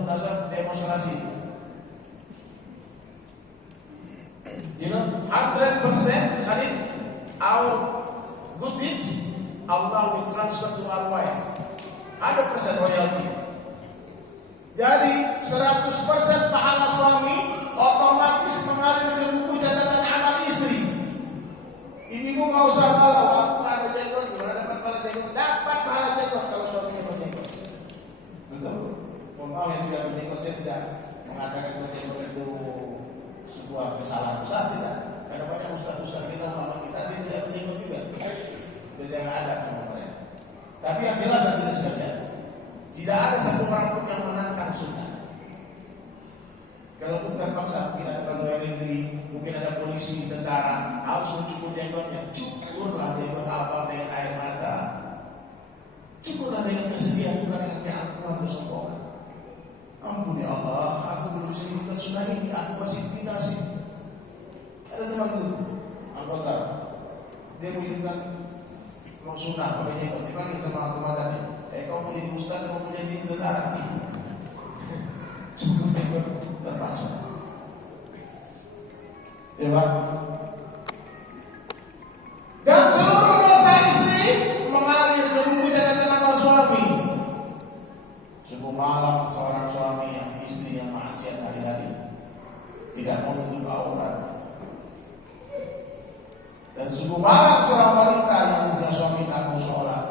dasar demonstrasi. You know, 100% hadith our good deeds Allah will transfer to our wife. 100% royalty. Jadi 100% pahala suami otomatis mengalir ke buku catatan amal istri. Ibu nggak usah malah, aku nggak ada jenggot, gimana dapat pahala jenggot? Dapat pahala jenggot kalau suaminya berjenggot. Betul. Mohon yang tidak berjenggot, saya tidak mengatakan berjenggot itu sebuah kesalahan besar, tidak. Karena banyak ustaz-ustaz kita, ulama kita, dia tidak berjenggot juga. Dia tidak ada sama mereka. Tapi yang jelas tidak sekalian, tidak ada satu orang pun yang menantang sunnah. Kalau pun terpaksa, mungkin ada pegawai negeri, mungkin ada polisi, tentara, harus mencukur jenggotnya. Cukurlah jenggot abang dengan air mata. Cukurlah dengan kesedihan, bukan dengan keangkuhan, kesombongan. Ampun ya Allah, aku belum bisa ikut sunnah ini, aku masih dinasi. Ada temanku, anggota, dia menghidupkan mau sunnah pakai jenggot, dipanggil sama komandannya. Kau menjadi ustaz, kau menjadi tentara. Cukup jenggot terpaksa. Ya Pak. Dan seluruh dosa istri mengalir ke buku catatan amal suami. Sungguh malam seorang suami yang istri yang maksiat hari-hari, tidak mau menutup aurat. Dan sungguh malam seorang wanita yang punya suami tak mau sholat,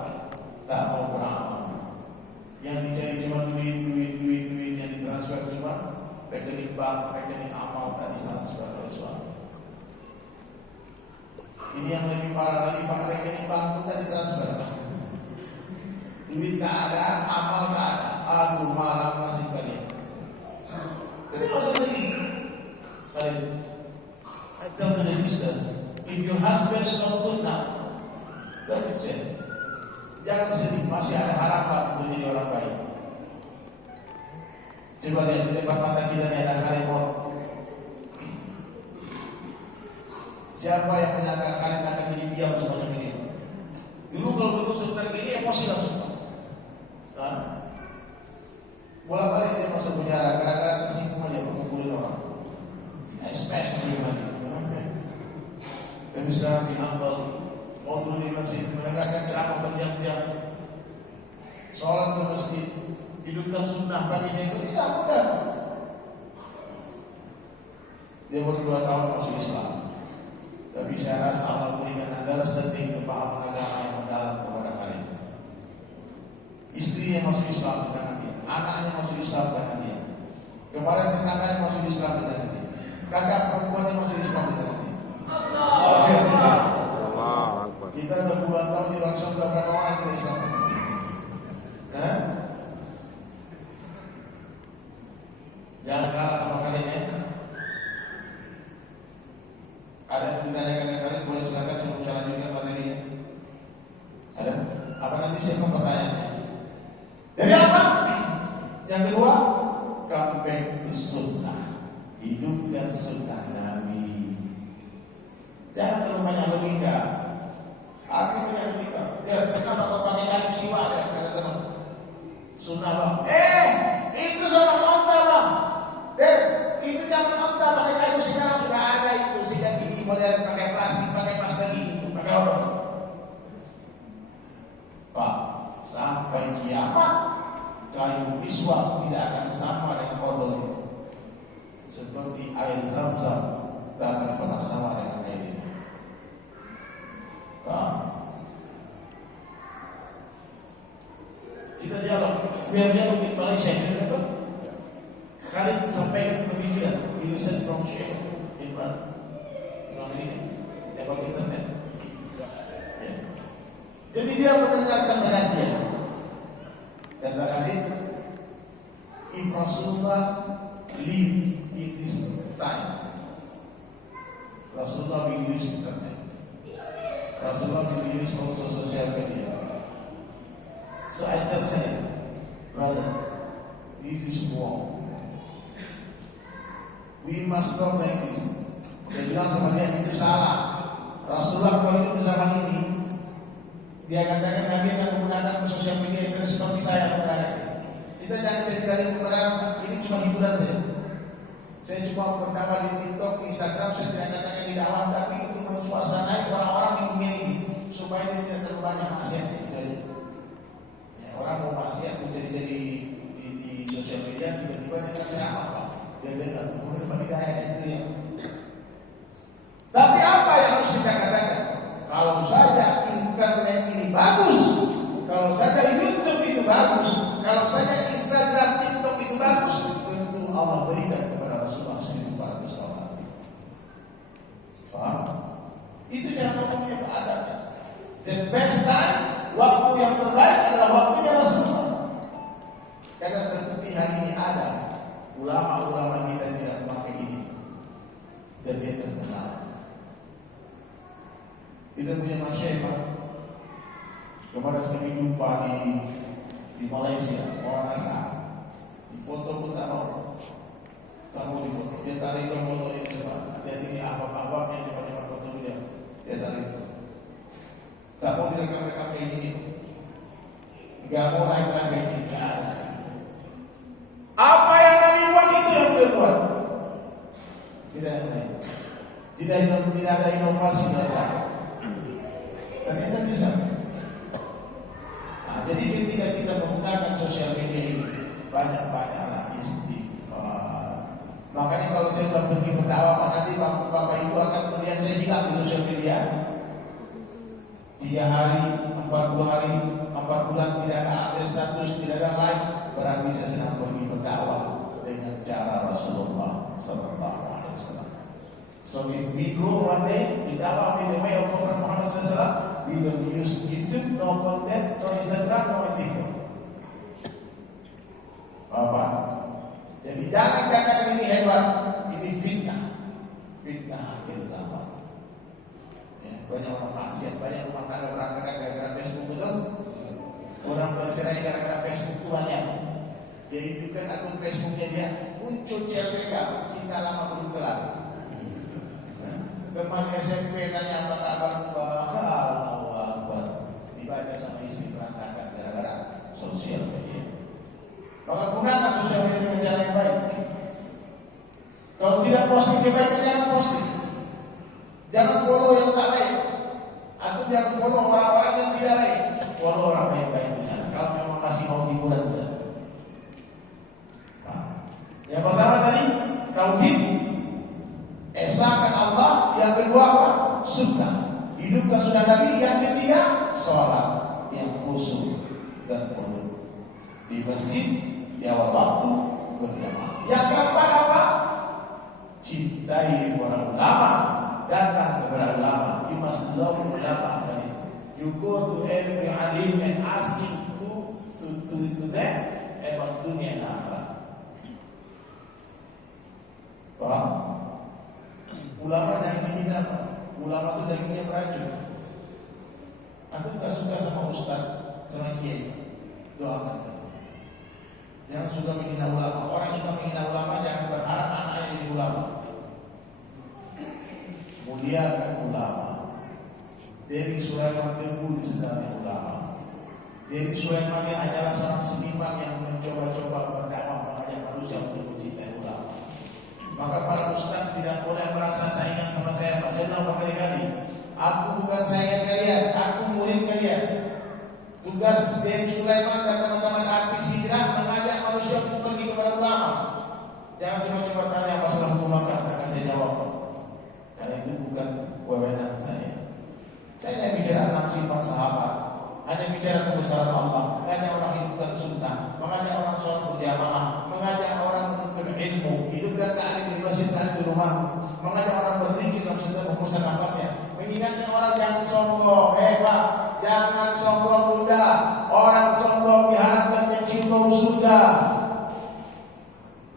tak mau beramal, yang dicari cuma duit yang ditransfer cuma rekening bank, rekening amal tadi ditransfer oleh suami. Ini yang lebih parah lagi, pak, rekening bank itu tadi transfer. Duit tak ada, amal tak ada. Aduh, malam masih kalian. Jadi nggak usah sedih. Kalian, I tell the sisters, if your husband is not good now, don't say. Jangan sedih, masih ada harapan untuk jadi orang baik. Coba lihat di depan mata kita nih ada harimau. Siapa yang menyangka Khalid akan jadi diam semacam ini? Dulu kalau duduk sebentar gini emosi langsung. Bolak-balik dia masuk penjara gara-gara tersinggung aja mengumpulin orang. Especially money. Tapi sekarang dihafal, mau di masjid mendengarkan ceramah berjam-jam, sholat ke masjid, hidupkan sunnah paginya itu tidak mudah. Dia baru 2 tahun masuk Islam. Tapi saya rasa Allah berikan anda sedetik kepahaman agama yang mendalam kepada kalian. Istri yang masuk Islam di tangan dia, anaknya masuk Islam di tangan dia, kemarin tetangganya masuk Islam di tangan dia, kakak perempuannya masuk Islam di tangan dia. Oke, kita udah puluhan tahun di Indonesia, sudah berapa orang kita Islam? Jangan kalah sama kalian ya. Ada yang ditanyakan ke kalian, boleh silakan sebelum saya lanjutkan materinya. Ada? Apa nanti siapa pertanyaannya? Jadi apa? Yang kedua, come back to sunnah. Hidupkan sunnah Nabi. Jangan terlalu banyak logika. Arti banyak logika. Dia kenapa kau pakai kayu siwa? Ada kata teman. Sunnah bang. Itu sama onta bang. Itu jangan onta pakai kayu, sekarang sudah ada itu sikat gigi modern pakai plastik, pakai pasta gigi, pakai apa? Pak, sampai kiamat kayu miswak tidak akan sama dengan odol. Seperti air Zam-Zam tak akan pernah sama dengan air ini. Pak, kita dialog, biar dia lebih Malaysia. Khalid sampaikan pemikiran, he listened from Sheikh Imran. Lewat internet. Ya. Jadi dia mendengarkan pengajian. Kata Khalid, if Rasulullah live in this time, Rasulullah will use internet. Rasulullah will use also social media. So I tell Khalid, brother, this is wrong. We must not like this. Saya bilang sama dia, itu salah. Rasulullah kalau hidup zaman ini, dia katakan Nabi akan menggunakan sosial media internet seperti saya menggunakan. Kita jangan jadi dari kebenaran. Ini cuma hiburan saja. Saya cuma pertama di TikTok, di Instagram, saya tidak katakan di dakwah, tapi untuk mensuasanai orang-orang di dunia ini supaya dia tidak terlalu banyak maksiat. Ya, orang mau maksiat menjadi di sosial media, tiba-tiba dia ceramah apa? Dia dengar, berbagi daya itu ya. Tapi apa yang harus kita katakan? Kalau saja internet ini bagus, kalau saja YouTube itu bagus, kalau saja Instagram, TikTok itu bagus, tentu Allah berikan kepada Rasulullah 1400 tahun lagi. Paham? Itu cara ngomongnya Pak Adam. The best time, waktu yang terbaik adalah waktunya Rasulullah. Karena terbukti hari ini ada ulama-ulama kita tidak memakai ini, dan dia terkenal. Kita punya masyarakat kemarin sekali jumpa di Malaysia, orang asal di foto pun tak mau di foto. Dia tarik ke foto ini coba. Hati-hati ini apa-apanya cepat-cepat foto dia tarik. Tak mau direkam-rekam kayak gini. Gak mau naik lagi ini. Apa yang Nabi buat itu yang dia buat. Tidak ada lain. Tidak ada inovasi dalam lain. Ternyata bisa. Nah, jadi ketika kita menggunakan sosial media ini banyak-banyaklah istighfar. Makanya kalau saya sudah pergi berdakwah, nanti bapak ibu akan melihat saya hilang di sosial media. 3 hari, 40 hari, 4 bulan tidak ada update status, tidak ada live, berarti saya sedang pergi berdakwah dengan cara Rasulullah Sallallahu Alaihi Wasallam. So if we go one day berdakwah in the way of Prophet Muhammad SAW, we don't use YouTube, no content, no Instagram, no TikTok. Bapak, jadi jangan katakan ini hebat, ini fitnah akhir zaman. Ya, banyak orang maksiat, banyak rumah tangga berantakan gara-gara Facebook, betul? Orang bercerai gara-gara Facebook itu banyak. Dia hidupkan akun Facebooknya dia, muncul CLBK, cinta lama belum kelar. Teman SMP tanya apa kabar Mbak, Allahu Akbar, dibaca sama istri berantakan gara-gara sosial media. Maka gunakan sosial media dengan cara yang baik. Kalau tidak posting kebaikan, jangan posting. Jangan follow yang tak baik, atau jangan follow orang-orang yang tidak baik. Follow orang baik-baik di sana. Kalau memang masih mau hiburan di sana. Nah, yang pertama tadi tauhid, esakan Allah. Yang kedua apa? Sunnah. Hidupkan sunnah Nabi. Yang ketiga sholat yang khusyuk dan khudu di masjid di awal waktu berjamaah. Yang keempat apa? Cintai para ulama. Datang kepada ulama. You must love ulama. You go to every alim and asking to them about dunia dan akhirat. Paham? Ulama jangan dihina. Ulama itu dagingnya beracun. Aku tak suka sama ustaz, sama kiai. Doakan saja. Jangan suka menghina ulama. Orang yang suka menghina ulama jangan berharap anaknya jadi ulama. Muliakan ulama. Dari Sulaiman debu di sedarnya ulama. Dari Sulaiman yang hanyalah seorang seniman yang mencoba-coba berdakwah mengajak manusia untuk mencintai ulama. Maka para ustaz tidak boleh merasa saingan sama saya. Saya bilang berkali-kali, aku bukan saingan kalian, aku murid kalian. Tugas dari Sulaiman dan teman-teman artis hijrah mengajak manusia untuk pergi kepada ulama. Jangan cuma-cuma tanya masalah hukum makan, akan saya jawab. Karena itu bukan wewenang saya. Saya hanya bicara tentang sifat sahabat, hanya bicara kebesaran Allah, mengajak orang hidupkan sunnah, mengajak orang sholat berjamaah, mengajak orang menuntut ilmu, hidupkan ta'lim di masjid, ta'lim di rumah, mengajak orang berzikir dalam setiap hembusan nafasnya, mengingatkan orang jangan sombong. Pak, jangan sombong bunda. Orang sombong diharapkan mencium bau surga.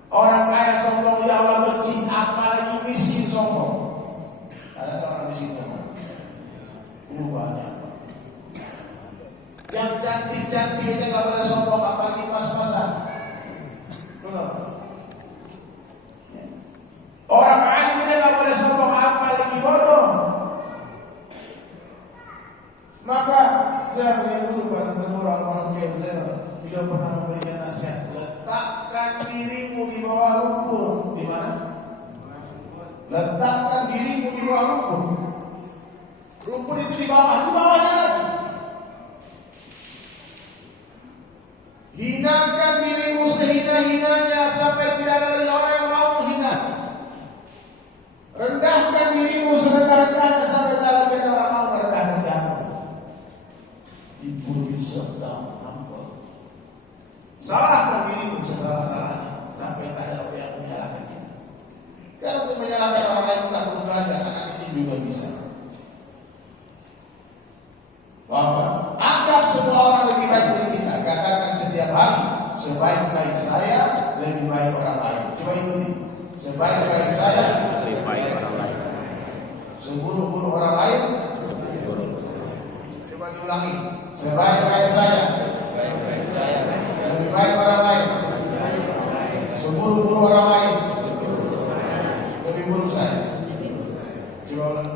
Orang kaya sombong tidak Allah benci, apalagi miskin sombong. Ada orang miskin sombong? Banyak. Yang cantik-cantik aja gak boleh sombong, apalagi pas-pasan. Benar. Orang alim aja gak boleh sombong, apalagi bodoh. Maka saya punya guru orang kaya saya tidak pernah memberikan nasihat. Letakkan dirimu di bawah rumput. Di mana? Letakkan dirimu di bawah rumput. Rumput itu di bawahnya lagi. Hinakan dirimu sehina-hinanya sampai tidak ada lagi orang yang mau menghina. Rendahkan dirimu serendah-rendahnya sampai tidak lagi ada orang mau merendahkan kamu. Ibu serta ampun. Salahkan dirimu sesalah-salahnya sampai tak ada orang yang menyalahkan kita. Karena untuk menyalahkan orang lain tak perlu belajar, anak kecil juga bisa. Bapak, anggap semua orang lebih baik dari kita. Katakan setiap hari, sebaik-baik saya lebih baik orang lain. Coba ikuti. Sebaik-baik saya lebih baik orang lain. Seburuk-buruk orang lain. Coba diulangi. Sebaik-baik saya lebih baik orang lain. Seburuk-buruk orang lain lebih buruk saya. Coba ulang.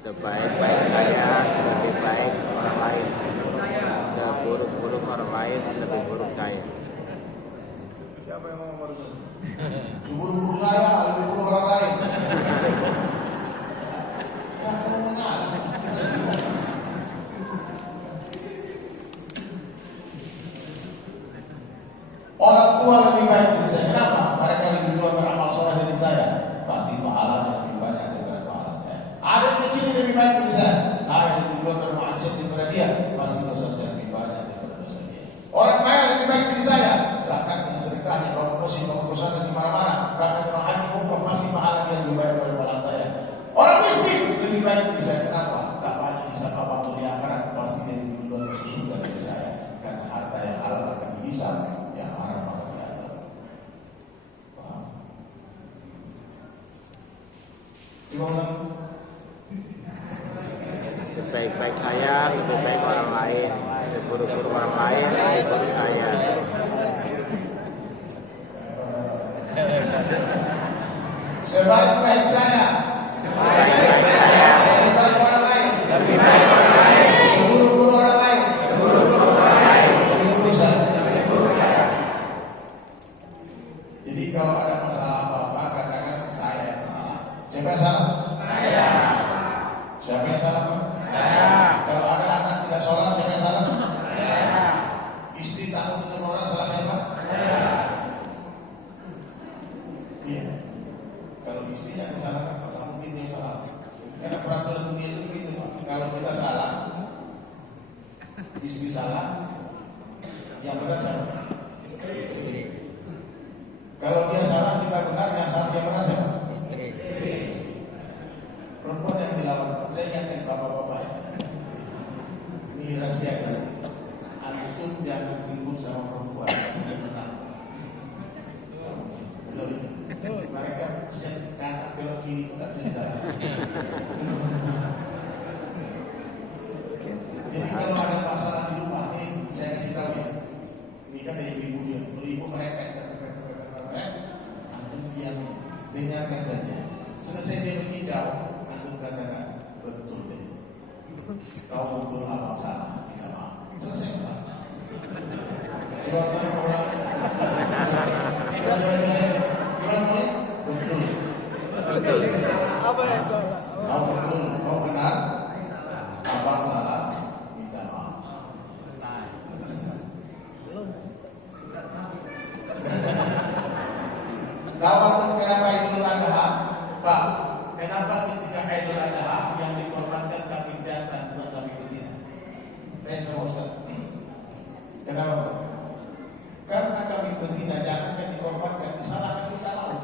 Sebaik-baik saya lebih baik orang lain. Seburuk-buruk orang lain lebih buruk saya. Siapa yang ngomong barusan? Seburuk-buruk saya lebih buruk orang lain. Nah, kamu mengalah. Orang tua lebih baik dari saya. Kenapa? Mereka lebih dulu beramal soleh dari saya. Pasti pahalanya lebih banyak daripada pahala saya. Ada yang kecil lebih baik dari saya. Saya lebih dulu bermaksiat daripada dia. Pasti dosa saya lebih banyak daripada dosa dia. Orang kaya lebih baik dari saya. Zakatnya, sedekahnya, kalau musik, kalau perusahaan di mana-mana, berangkat orang haji umroh, pasti pahala dia lebih banyak daripada pahala saya. Orang miskin lebih baik dari saya. Kenapa? Tak banyak hisab apa di akhirat. Pasti dia lebih dulu masuk surga dari saya. Karena harta yang halal akan dihisab. Sebaik-baik saya lebih baik orang lain. Seburuk-buruk orang lain lebih buruk saya. Sebaik-baik saya. Sebaik-baik saya. Lebih baik orang lain. Lebih baik orang lain. Seburuk-buruk orang lain. Seburuk-buruk orang lain. Lebih buruk saya. Lebih buruk saya. Jadi kalau ada masalah apa-apa, katakan saya yang salah. Siapa yang salah? Saya. Siapa yang salah? Saya. Kalau ada anak tidak sholat, siapa yang salah? Saya. Istri takut itu orang, salah siapa? Saya. Iya. Kalau istrinya disalahkan, maka mungkin dia salah. Karena peraturan dunia itu begitu, Pak. Kalau kita salah, istri salah, yang benar siapa? Istri. Kalau dia salah, kita benar, yang salah yang benar siapa? Istri. Perempuan yang dilawan, saya ingatkan bapak-bapak ya. Ini rahasia kan. Antum jangan ribut sama perempuan yang menang. Betul ya? Mereka siap kanan belok kiri pun tidak bisa. Jadi kalau ada masalah di rumah nih, saya kasih tahu ya. Ini kan dari ibu dia, ibu merepet. Antum diam, dengarkan saja. Selesai dia berhijau, antum katakan betul deh. Kau betul apa salah? Minta maaf. Selesai Pak. Coba orang. Gimana? Betul. Betul. Apa yang salah? Kau betul, kau benar. Abang salah, minta maaf. Tahu kenapa Idul Adha? Pak, kenapa ketika Idul Adha yang dikorbankan kambing jantan bukan kambing betina? Saya sama Ustaz. Kenapa Pak? Karena kambing betina jangankan dikorbankan, disalahkan kita mau.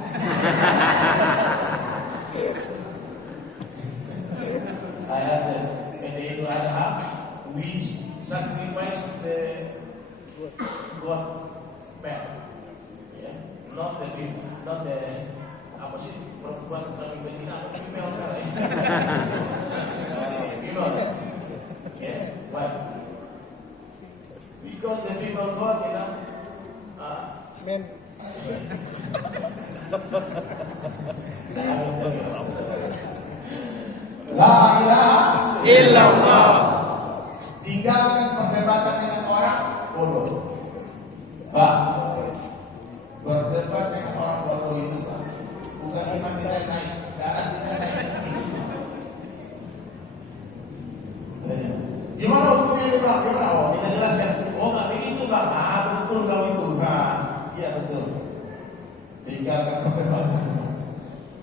Saya pada Idul Adha, we sacrifice the goat bear, yeah, not the female, not the apa sih perempuan kambing betina, female kan? Female, yeah, why? Because the female goat, you know, Men. La ilaha Illallah. tinggalkan perdebatan dengan orang bodoh. Pak, berdebat dengan orang bodoh itu Pak, bukan iman kita yang naik, darah kita yang naik. Gimana hukumnya ini Pak? Gimana? Oh, kita jelaskan. Oh nggak begitu Pak. Ah betul kau itu. Iya betul. Tinggalkan perdebatan.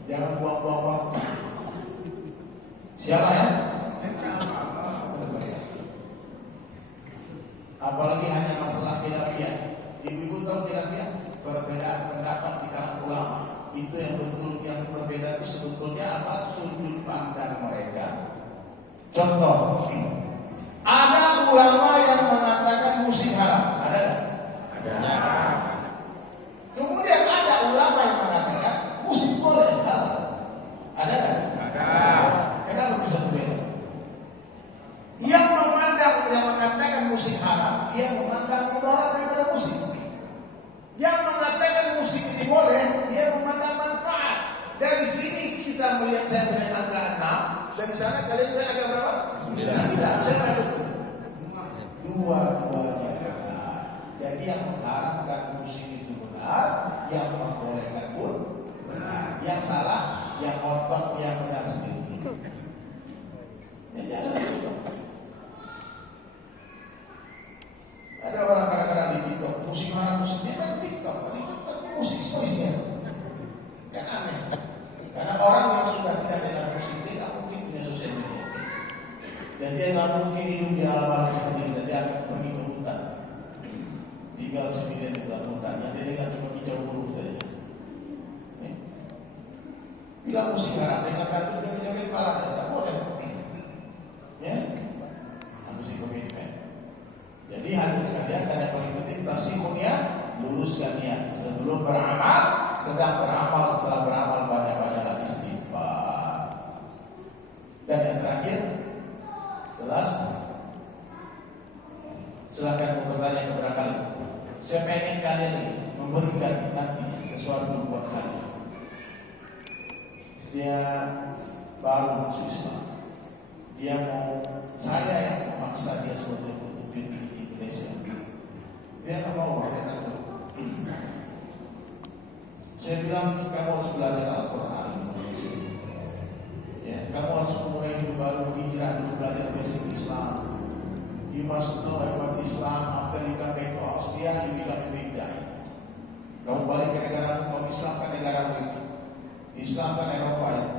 Jangan buang-buang waktu. Siapa ya? Apalagi hanya masalah khilafiyah. Ibu-ibu tahu khilafiyah? Perbedaan pendapat di kalangan ulama. Itu yang betul, yang berbeda itu sebetulnya apa? Sudut pandang mereka. Contoh, ada ulama yang mengatakan musik haram. Ada nggak? Ada. Kemudian ada ulama yang mengatakan musik boleh haram. Ada nggak? Ada. Kenapa bisa berbeda? Yang memandang, yang mengatakan musik haram, dia memandang mudarat daripada musik. Yang mengatakan musik ini boleh, dia memandang manfaat. Dari sini kita melihat, saya melihat angka 6. Dari sana kalian melihat angka berapa? 9. Saya melihat betul. Dua-duanya benar. Jadi yang mengharamkan musik itu benar, yang membolehkan pun benar. Yang salah, yang otot, yang benar sendiri. Jadi ada orang kadang-kadang di TikTok musik haram, musik dia main TikTok, tapi musik semuanya kan aneh. Karena orang yang sudah tidak dengar musik dia nggak mungkin punya sosial media, dan dia nggak mungkin hidup di alam-alam seperti kita. Dia akan pergi ke hutan, tinggal sendirian di hutan, yang dia dengar cuma kicau burung saja. Bila musik haram, dengarkan itu dia joget kepala, tak boleh. Ya, musik komitmen. Jadi hadis sekalian, dan yang paling penting tasihunnya, luruskan niat sebelum beramal, sedang beramal, setelah beramal banyak-banyak istighfar. Dan yang terakhir, jelas, silakan bertanya kepada kalian. Saya pengen kalian ini memberikan nanti sesuatu buat kalian. dia baru masuk Islam. Dia mau saya yang memaksa dia sebagai pemimpin di Indonesia. Dia nggak mau, dia takut. Saya bilang kamu harus belajar Al-Quran di Indonesia. Ya, kamu harus memulai hidup baru, hijrah dulu, belajar basic Islam. You must know about Islam. After you come back to Austria, you become a big guy. Kamu balik ke negara kamu, Islam kan negara itu. Islam kan Eropa itu.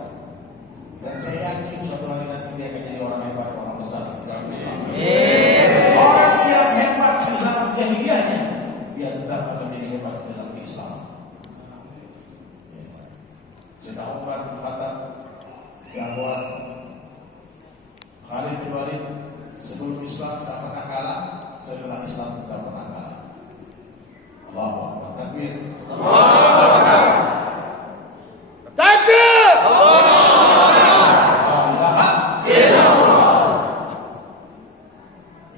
Dan saya yakin suatu hari nanti dia akan jadi orang hebat, orang besar. Orang yang hebat di zaman jahiliyahnya, dia tetap akan menjadi hebat dalam Islam. Sayyidina Umar bin Khattab, bahwa Khalid bin Walid sebelum Islam tak pernah kalah, setelah Islam tak pernah kalah. Allahu Akbar, takbir. Takbir!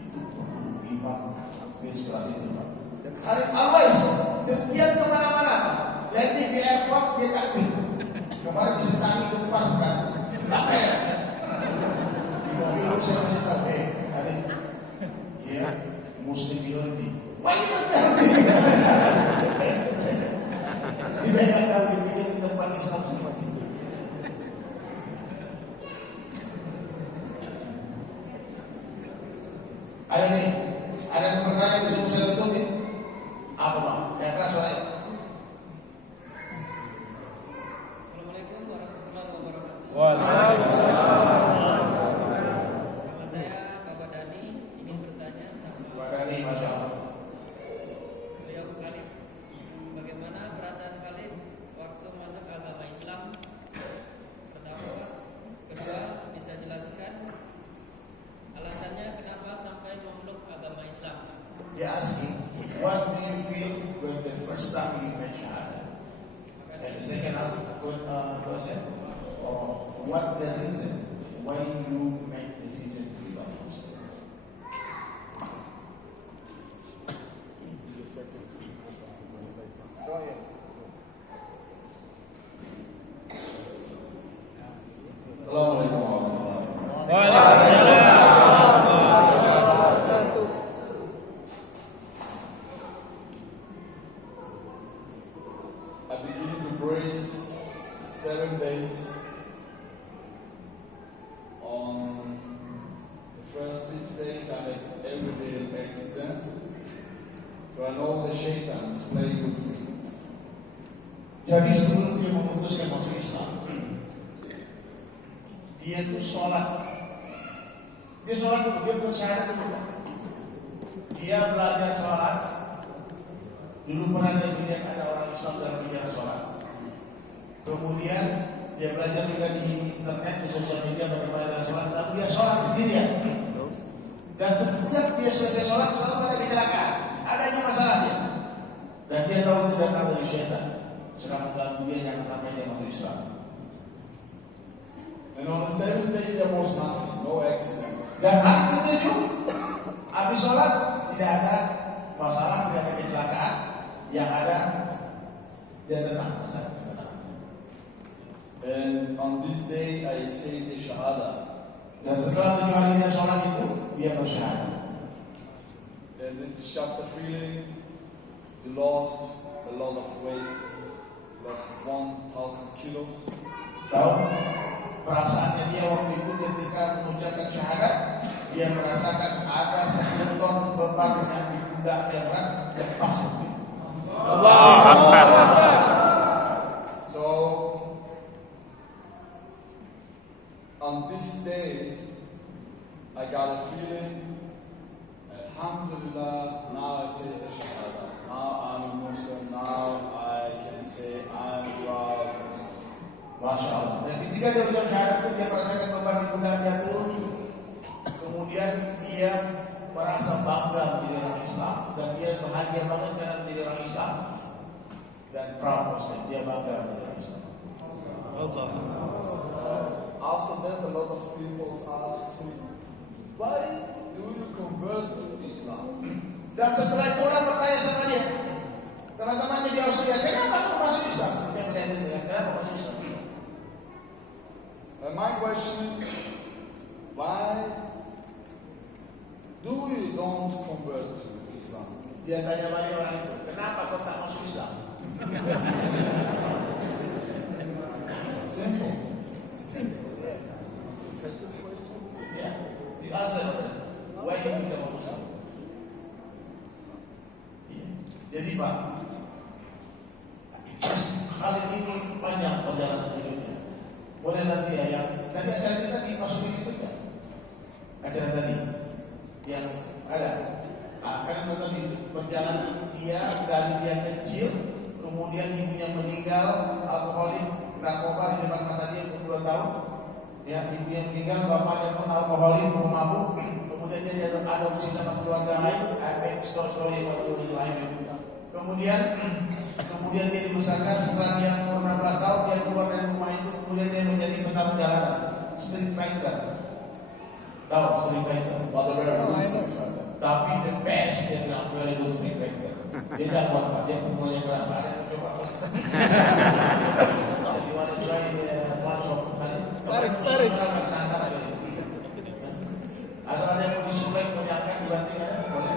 Itu iman keras itu. Khalid always setiap kemana-mana, landing di airport dia takbir. Kemarin disentangi ke pas kan, takbir. Di mobil saya kasih tahu, Khalid, ya Muslim minority. Why you not takbir? Dia yang tahu dipikir di tempat Islam semua. Ayo nih, ada pertanyaan yang saya tutup nih. Apa bang? Yang keras soalnya. Assalamualaikum warahmatullahi wabarakatuh. Waalaikumsalam. Nama saya Bapak Dani, ingin bertanya sama Pak Dani, Masya Allah. beliau Khalid. Bagaimana perasaan Khalid waktu masuk agama Islam? Pertama, kedua, bisa jelaskan alasannya kenapa sampai memeluk agama Islam? Dia asking, what do you feel when the first time you make Shahada? And the second question, what the reason why you make decision to become Muslim? Go ahead. Assalamualaikum warahmatullahi wabarakatuh. Waalaikumsalam. I begin to pray 7 days. On the first 6 days, I have everyday accident. So I know the shaitan is playing with me. Jadi sebelum dia memutuskan masuk Islam, dia itu sholat. Dia sholat dulu, dia bukan syahadat dulu. Dia belajar sholat. Dulu pernah dia melihat ada orang Islam dalam bicara sholat. Kemudian dia belajar juga di internet, di sosial media bagaimana dalam sholat. Lalu dia sholat sendirian. Dan setiap dia selesai sholat selalu ada kecelakaan. Adanya masalahnya. Dan dia tahu itu datang dari syaitan. Sedang mengganggu dia jangan sampai dia masuk Islam. And on the 7th day, there was nothing, no accident. Dan hari ke-7 habis sholat tidak ada masalah, tidak ada kecelakaan. Yang ada dia tenang. And on this day, I say the Shahada. Dan setelah 7 hari dia sholat itu dia bersyahadat. And it's just a feeling. You lost a lot of weight, lost 1,000 kilos. Tahu perasaannya dia waktu itu ketika mengucapkan syahadat, dia merasakan ada 1 ton beban yang di pundak dia berat lepas itu. Allahu Akbar. So on this day, I got a feeling. Alhamdulillah, now I say the Shahada. Now I'm a Muslim. Now I can say I'm proud Muslim. Masya Allah. Dan ketika dia ucap syahadat itu dia merasakan beban di pundak dia turun. Kemudian dia merasa bangga menjadi orang Islam dan dia bahagia banget karena menjadi orang Islam dan proud Muslim. Dia bangga menjadi orang Islam. Allah. After that, a lot of people ask me, why do you convert to Islam? Dan setelah itu orang bertanya sama dia, teman-temannya di Australia, kenapa kamu masuk Islam? Dia bertanya dia, kenapa masuk Islam? Dia tanya balik orang itu, kenapa kau tak masuk Islam? Simple. Yeah, the answer. Why you become a Muslim? Yeah. Jadi Pak, Khalid ini panjang perjalanan hidupnya. Boleh nanti ya, yang tadi acara kita dimasukin itu ya, acara tadi yang ada. Akan tetapi perjalanan dia dari dia kecil, kemudian ibunya meninggal, alkoholik, narkoba di depan mata dia umur 2 tahun. Ya, ibunya meninggal, bapaknya pun alkoholik, pemabuk. Kemudian dia adopsi sama keluarga lain. Story lain. Kemudian dia dibesarkan setelah dia umur 16 tahun, dia keluar dari rumah itu, kemudian dia menjadi petarung jalanan, street fighter. Tahu street fighter? Tapi the best, dia bilang very good street fighter. Dia tak buat Pak, dia pukulnya keras Pak. Dia coba Pak. If you want to try the punch of Sparring. Asal ada yang disuplai menyangka dibanting aja boleh.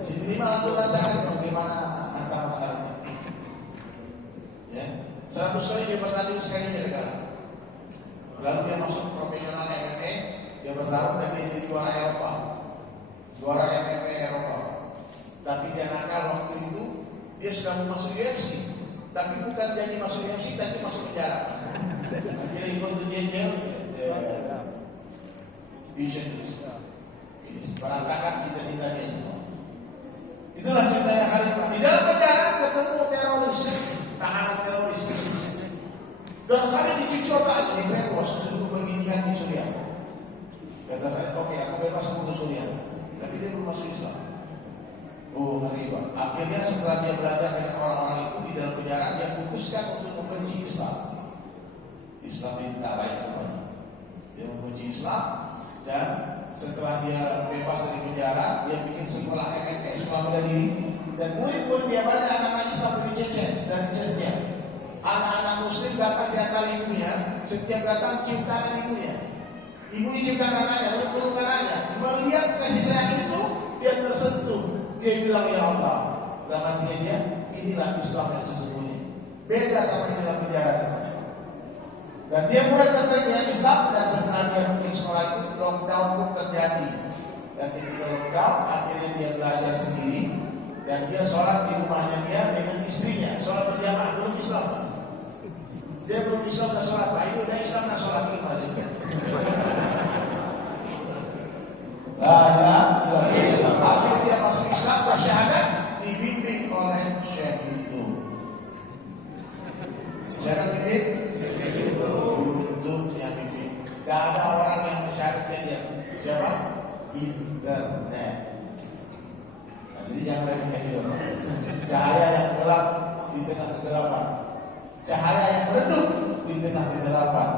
Sini malah tuh rasakan bagaimana antara masalahnya. Ya, 100 kali dia bertanding sekali dia kalah. Lalu dia masuk profesional MMA, dia bertarung dan dia jadi juara Eropa. Juara MMA Eropa. Tapi dia nakal waktu itu, dia sudah mau masuk UFC. Tapi bukan jadi masuk UFC, tapi masuk penjara. Dia ikut dia jail, visionis. Berantakan cita-cita dia semua. Itulah ceritanya Khalid Pak. Di dalam penjara ketemu teroris, tahanan teroris. Dan Khalid dicuci otaknya, di brainwash, suruh pergi jihad di Suriah. Kata Khalid, oke, aku bebas untuk Suriah. Tapi dia belum masuk Islam. Oh, ngeri Pak. Akhirnya setelah dia belajar dengan orang-orang itu di dalam penjara, dia putuskan untuk membenci Islam. Islam tidak baik kepadanya. Dia membenci Islam dan setelah dia bebas dari penjara, dia bikin sekolah MNT, sekolah bela diri, dan murid-murid dia banyak anak-anak Islam dari Chechnya. Anak-anak Muslim datang di antara ibunya, setiap datang cium tangan ibunya. Ibunya cium tangan anaknya, peluk anaknya. Melihat kasih sayang itu, dia tersentuh. Dia bilang, ya Allah, dalam hatinya dia, inilah Islam yang sesungguhnya. Beda sama yang dalam penjara. Dan dia mulai tertarik dengan Islam, dan setelah dia bikin sekolah itu, lockdown pun terjadi. Dan ketika lockdown, akhirnya dia belajar sendiri, dan dia sholat di rumahnya dia dengan istrinya, sholat berjamaah, belum Islam. Dia belum Islam dan sholat, Pak. Itu udah Islam dan sholat ini maksudnya. Akhirnya dia masuk Islam, bersyahadat, dibimbing oleh Syekh itu. Siapa bimbing? YouTube yang bimbing. Gak ada orang yang bersyahadatnya dia. Siapa? Internet. Nah, jadi jangan remehkan dia. Cahaya yang gelap di tengah kegelapan, cahaya yang redup di tengah kegelapan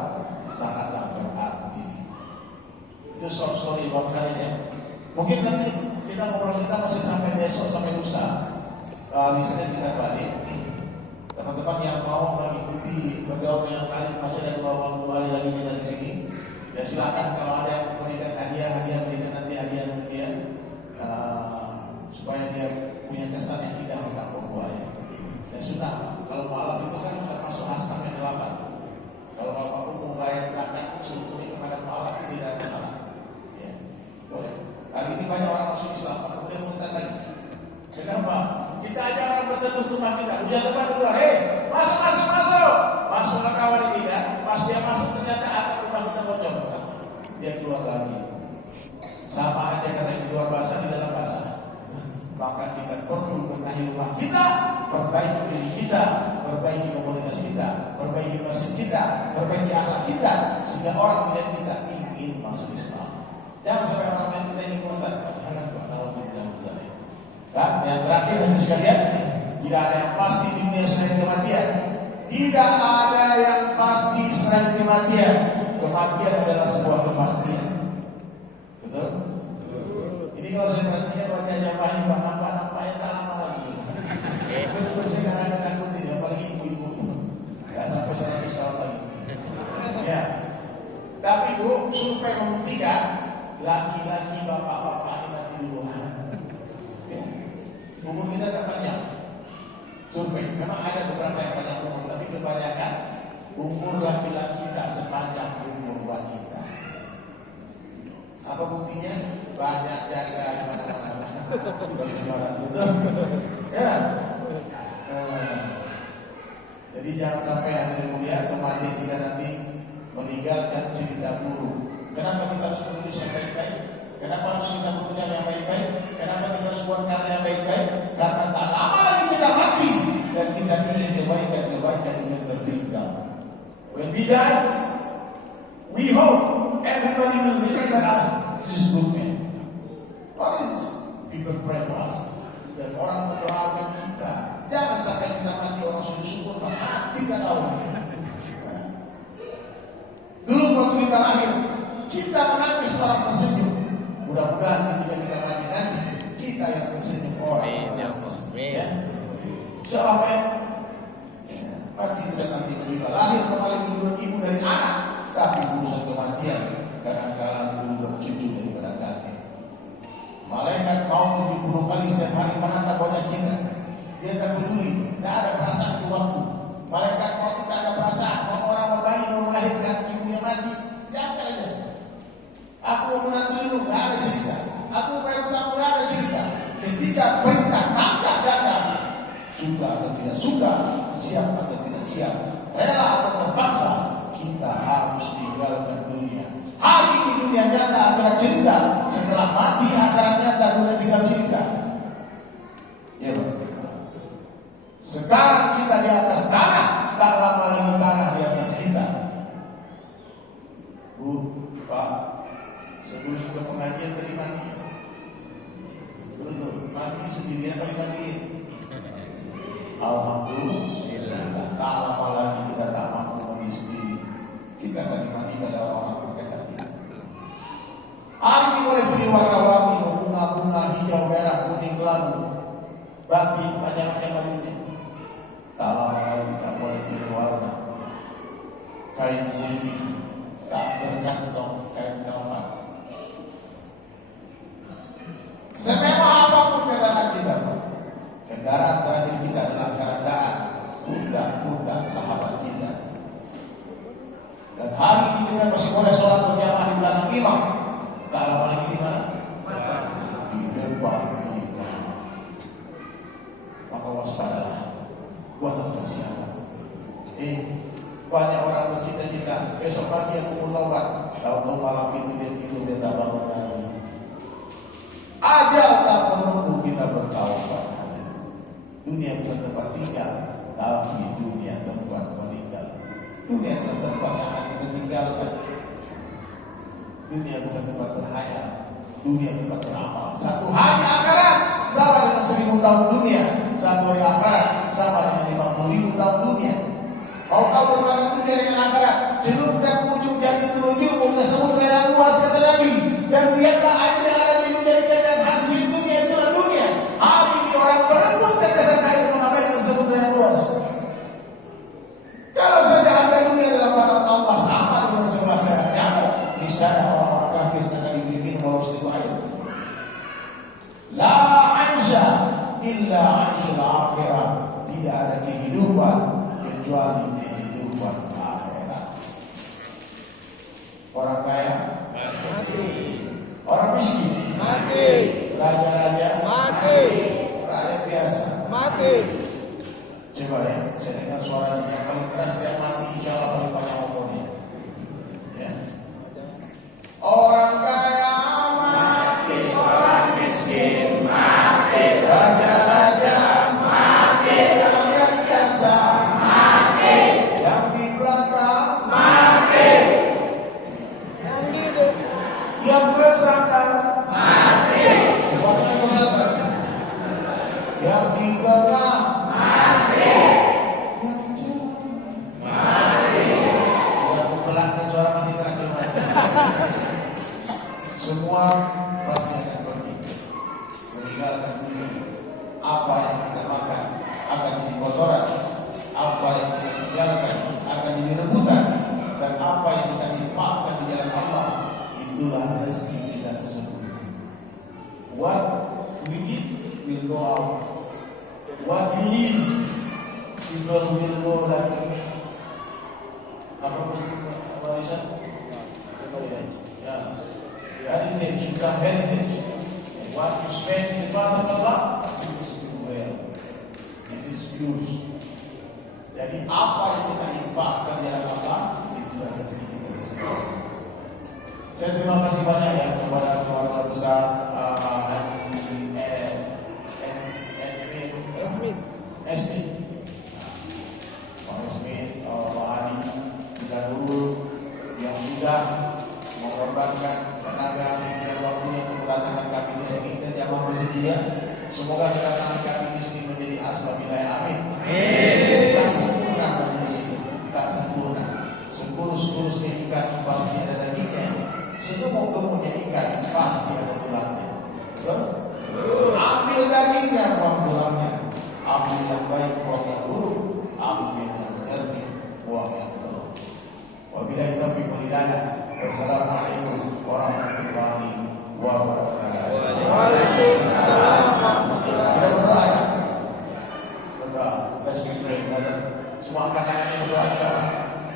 sangatlah berarti. Itu sorry buat kalian ya. Mungkin nanti kita ngobrol kita masih sampai besok sampai lusa. Di sana kita balik. Teman-teman yang mau mengikuti bergaul dengan Khalid masih ada 2 hari lagi kita di sini. Ya silakan kalau ada yang memberikan hadiah berikan nanti hadiah untuk dia supaya dia punya kesan yang tidak kita perbuaya. Dan sudah, kalau mualaf itu kan termasuk asnaf yang 8. Kalau bapak mau bayar zakat sebetulnya kepada mualaf itu tidak ada masalah. Ya, boleh. Hari ini banyak orang masuk Islam, kemudian mengatakan lagi. Kenapa? Kita aja orang berteduh rumah kita, hujan lebat keluar, masuk. Masuklah kawan ini kan. Pas dia masuk ternyata atap rumah kita bocor. Dia keluar lagi. Sama aja kata di luar basah, di dalam basah. Maka kita perlu benahi rumah kita, perbaiki diri kita, perbaiki komunitas kita, perbaiki masjid kita, perbaiki akhlak kita, sehingga orang melihat kita ingin masuk Islam. Jangan sampai orang melihat kita ini murtad. Dan yang terakhir sekalian, tidak ada yang pasti di dunia selain kematian. Tidak ada yang pasti selain kematian. Kematian adalah sebuah kepastian. Betul? Ini kalau saya perhatikan wajah jamaah ini nampaknya tak lama lagi. Betul, saya kadang-kadang nakutin, apalagi ibu-ibu itu. Tidak sampai 100 tahun lagi. Ya. Tapi Bu, survei membuktikan laki-laki bapak-bapak ini mati duluan. Ya. Memang ada beberapa yang banyak umur, tapi kebanyakan umur laki-laki tak sepanjang umur wanita. Apa buktinya? Banyak jaga di mana-mana. Betul? Ya. Jadi jangan sampai hadirin mulia kematian kita nanti meninggalkan cerita buruk. Kenapa kita harus menulis yang baik-baik? Kenapa harus kita berucap yang baik-baik? Kenapa kita harus buat karya yang baik-baik? Karena tak lama lagi kita mati dan kita ingin kebaikan ingin tertinggal. When we die, we hope everybody will remember us. This is good man. What is this? People pray for us. Dan orang mendoakan kita. Jangan sampai kita mati orang sudah syukur mati kan Allah. Dulu waktu kita lahir, kita menangis orang tersenyum. Mudah-mudahan ketika kita mati nanti kita yang tersenyum orang. Ya. Siapa mati tidak nanti kita lahir kembali menurut ibu dari anak, tapi urusan kematian kadang-kadang menurut cucu daripada kakek. Malaikat mau 70 kali setiap hari menatap wajah kita. Dia tak peduli, tidak ada perasaan itu waktu. Malaikat mau kita ada perasaan, mau orang berbayi mau melahirkan ibunya mati, diangkat aja. Aku mau menantu dulu, tidak ada cerita. Aku mau bayar utang, tidak ada cerita. Ketika perintah tangkap datang, suka atau tidak suka, siap atau tidak siap, rela atau terpaksa, kita harus tinggalkan dunia. Hari ini dunia nyata akhirat cerita. Setelah mati akhirat nyata dunia tinggal cerita. Ya Pak. Sekarang kita di atas tanah, tak lama lagi tanah di atas kita. Bu, Pak, sebelum sudah pengajian tadi mandi. Betul, mandi sendirian kali mandiin. Alhamdulillah, tak lama lagi kita tak mampu mandi sendiri. Kita akan dimandi pada orang terdekat kita. Hari ini boleh beli warna-warni, bunga-bunga, hijau, merah, kuning, kelabu, batik, macam-macam bajunya. Tak lama lagi tak boleh beli warna. Kain putih, tak bergantung kain kamar. Semewah apapun kendaraan kita, kendaraan terakhir kita adalah kendaraan kuda-kuda sahabat kita. Dan hari ini kita masih boleh sholat berjamaah di belakang imam. Tak lama lagi di mana? Di depan imam. Maka waspadalah, buatlah persiapan. Banyak orang bercita-cita besok pagi aku mau taubat. Tahu-tahu malam itu dia tidur, dia tak bangun lagi. Ajal tak menunggu kita bertaubat. Dunia bukan tempat tinggal, tapi dunia tempat meninggal. Dunia bukan tempat yang akan kita tinggalkan. Dunia bukan tempat berhayal, dunia tempat beramal. Satu hari akhirat sama dengan 1000 tahun dunia. Satu hari akhirat sama dengan 50.000 tahun dunia. Mau tahu berbanding dunia dengan akhirat? Celupkan ujung jari telunjukmu ke samudra yang luas, kata Nabi, dan biarlah air yang ada di ujung jari kalian hadir. Dunia itulah dunia. Hari ini orang berebut tetesan air mengabaikan samudra yang luas. Kalau saja harga dunia dalam tangan Allah sama dengan sebuah serat nyamuk, niscaya orang-orang kafir akan diberi minum oleh itu air. La aisha illa aishul akhirah. Tidak ada kehidupan kecuali kehidupan akhirat. Orang kaya mati, orang miskin mati, raja-raja mati, rakyat biasa mati. Coba ya, saya dengar suara yang paling keras dia mati, insya Allah paling banyak umurnya. Ya. Orang kaya mati, orang miskin mati, raja-raja mati, rakyat biasa mati. lagi. Apa musim Malaysia? Ya, heritage, bukan heritage. What you spend in the path of Allah, it is well. It is used. Jadi apa yang kita infakkan di dalam Allah, itu adalah rezeki kita sendiri. Saya terima kasih banyak ya kepada keluarga besar Smith, Pak Smith, Pak Ali, kita dulu yang sudah mengorbankan tenaga dan waktunya untuk kedatangan kami di sini dan yang mau bersedia. Semoga kedatangan kami di sini menjadi asbab hidayah. Amin. Tak sempurna majelis ini, tak sempurna. Sekurus-kurusnya ikan pasti ada dagingnya. Segemuk-gemuknya ikan pasti ada tulangnya. Betul? Ambil dagingnya, buang tulangnya. Ambil yang baik, buang yang buruk. Ambil yang jernih, buang yang keruh. Wabillahi taufiq wal hidayah. Wassalamualaikum warahmatullahi wabarakatuh. Waalaikumsalam warahmatullahi Kita berdoa ya. Berdoa. Let's be praying, brother. Semua angkat tangannya berdoa kita.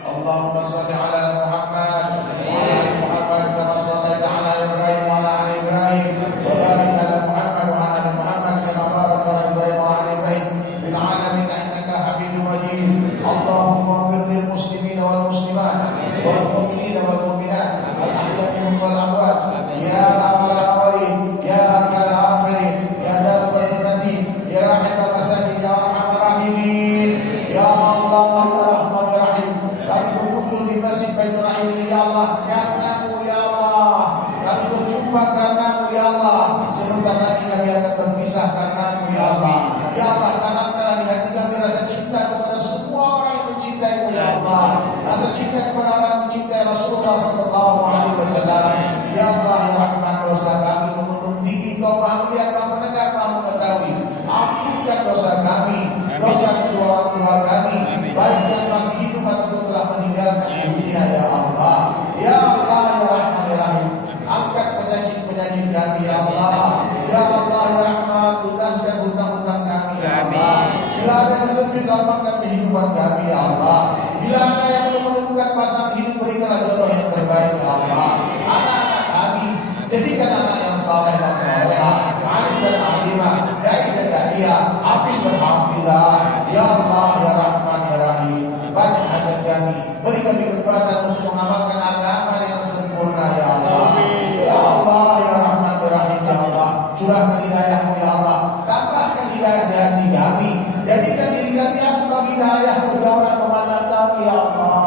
Allahumma salli ala Muhammad wa ala ali Muhammad kama shallaita ala Ibrahim wa ala ali Ibrahim wa barik ala Muhammad wa ala ali Muhammad kama barakta ala Ibrahim wa ala ali Ibrahim fil alamin innaka Hamidum Majid. Allahumma ighfir lil muslimin wal muslimat wal mu'minina wal mu'minat al ahya'i minhum wal amwat ya awwal awwalin ya akhir akhirin ya dar qadimati ya rahim al masakin ya arhamar rahimin ya Allah ya Rahman ya Rahim. Kami berkumpul di Masjid Baitur Rahim ini ya Allah, karenamu ya Allah. Kami berjumpa karenamu ya Allah. Sebentar lagi kami akan berpisah karenamu ya Allah. Ya Allah, tanamkan di hati kami rasa cinta kepada semua orang yang mencintaimu ya Allah. Rasa cinta kepada orang yang mencintai Rasulullah sallallahu alaihi wasallam. Ya Allah ya Rahman, dosa kami mengundung tinggi, Kau Maha melihat, Maha mendengar, Maha mengetahui. Ampunkan dosa kami, dosa kedua orang tua kami, baik yang masih hidup ataupun telah meninggalkan dunia ya Allah. Ya Allah ya Rahman ya Rahim, angkat penyakit-penyakit kami ya Allah. Ya Allah ya Rahman, lunaskan hutang-hutang kami ya Allah. Bila ada yang sedih, lapangkan kehidupan kami ya Allah. Bila ada yang belum menemukan pasangan hidup, berikanlah jodoh yang terbaik ya Allah. Anak-anak kami jadikan anak yang saleh dan salehah, alim dan alimah, dai dan daiyah, hafiz dan hafizah. Ya Allah ya Rahman ya Rahim, banyak hajat kami, beri kami kekuatan untuk mengamalkan agama yang sempurna ya Allah. Ya Allah ya Rahman ya Rahim ya Allah, curahkan hidayah-Mu ya Allah, tambahkan hidayah di hati kami, jadikan diri kami asbab hidayah bagi orang memandang kami ya Allah.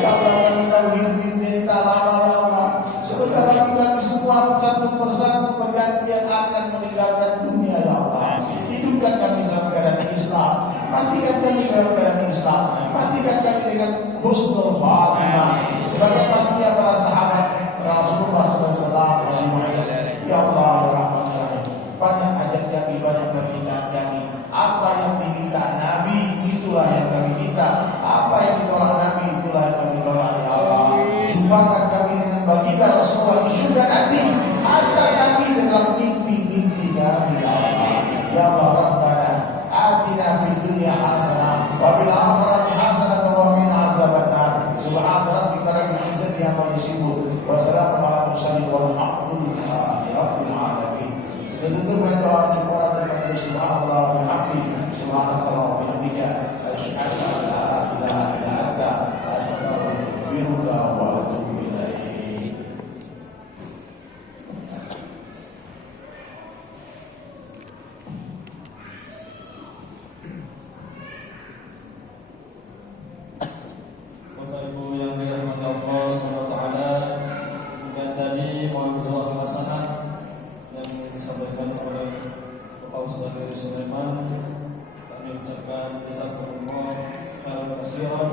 Ya Allah, kami tahu hidup ini menderita lama ya Allah. Sebentar lagi kami semua satu persatu bergantian akan meninggalkan dunia ya Allah. Hidupkan kami dalam keadaan Islam, matikan kami dalam keadaan Islam, matikan kami dengan husnul khatimah sebagai matinya para sahabat Rasulullah sallallahu alaihi wasallam. Ya Allah ya Rahman ya Rahim, banyak hajat kami, banyak permintaan kami. Apa yang diminta Nabi, itulah yang kami minta. Apa yang ditolak Nabi, itulah yang kami tolak ya Allah. Jumpakan kami dengan baginda Rasulullah di surga nanti. Hantar Nabi dalam mimpi-mimpi kami ya Allah. Ya Allah Rabbana atina fid dunya hasanah wa fil akhirati hasanah wa qina azabannar. Subhana rabbika rabbil izzati amma yasifun wa salamun ala mursalin walhamdulillahi rabbil alamin. Kita tutup dengan doa kifaratul majlis. Subhanallah wa bihamdihi, subhanallahi wa bihamdihi, asyhadu an la ilaha illa anta, astaghfiruka wa atubu ilaik. Bapak Ibu yang dirahmati Allah Subhanahu wa taala, dan tadi mohon doa hasanah yang disampaikan oleh Bapak Ustaz Heri Sulaiman. Kami ucapkan jazakumullah khairan katsiran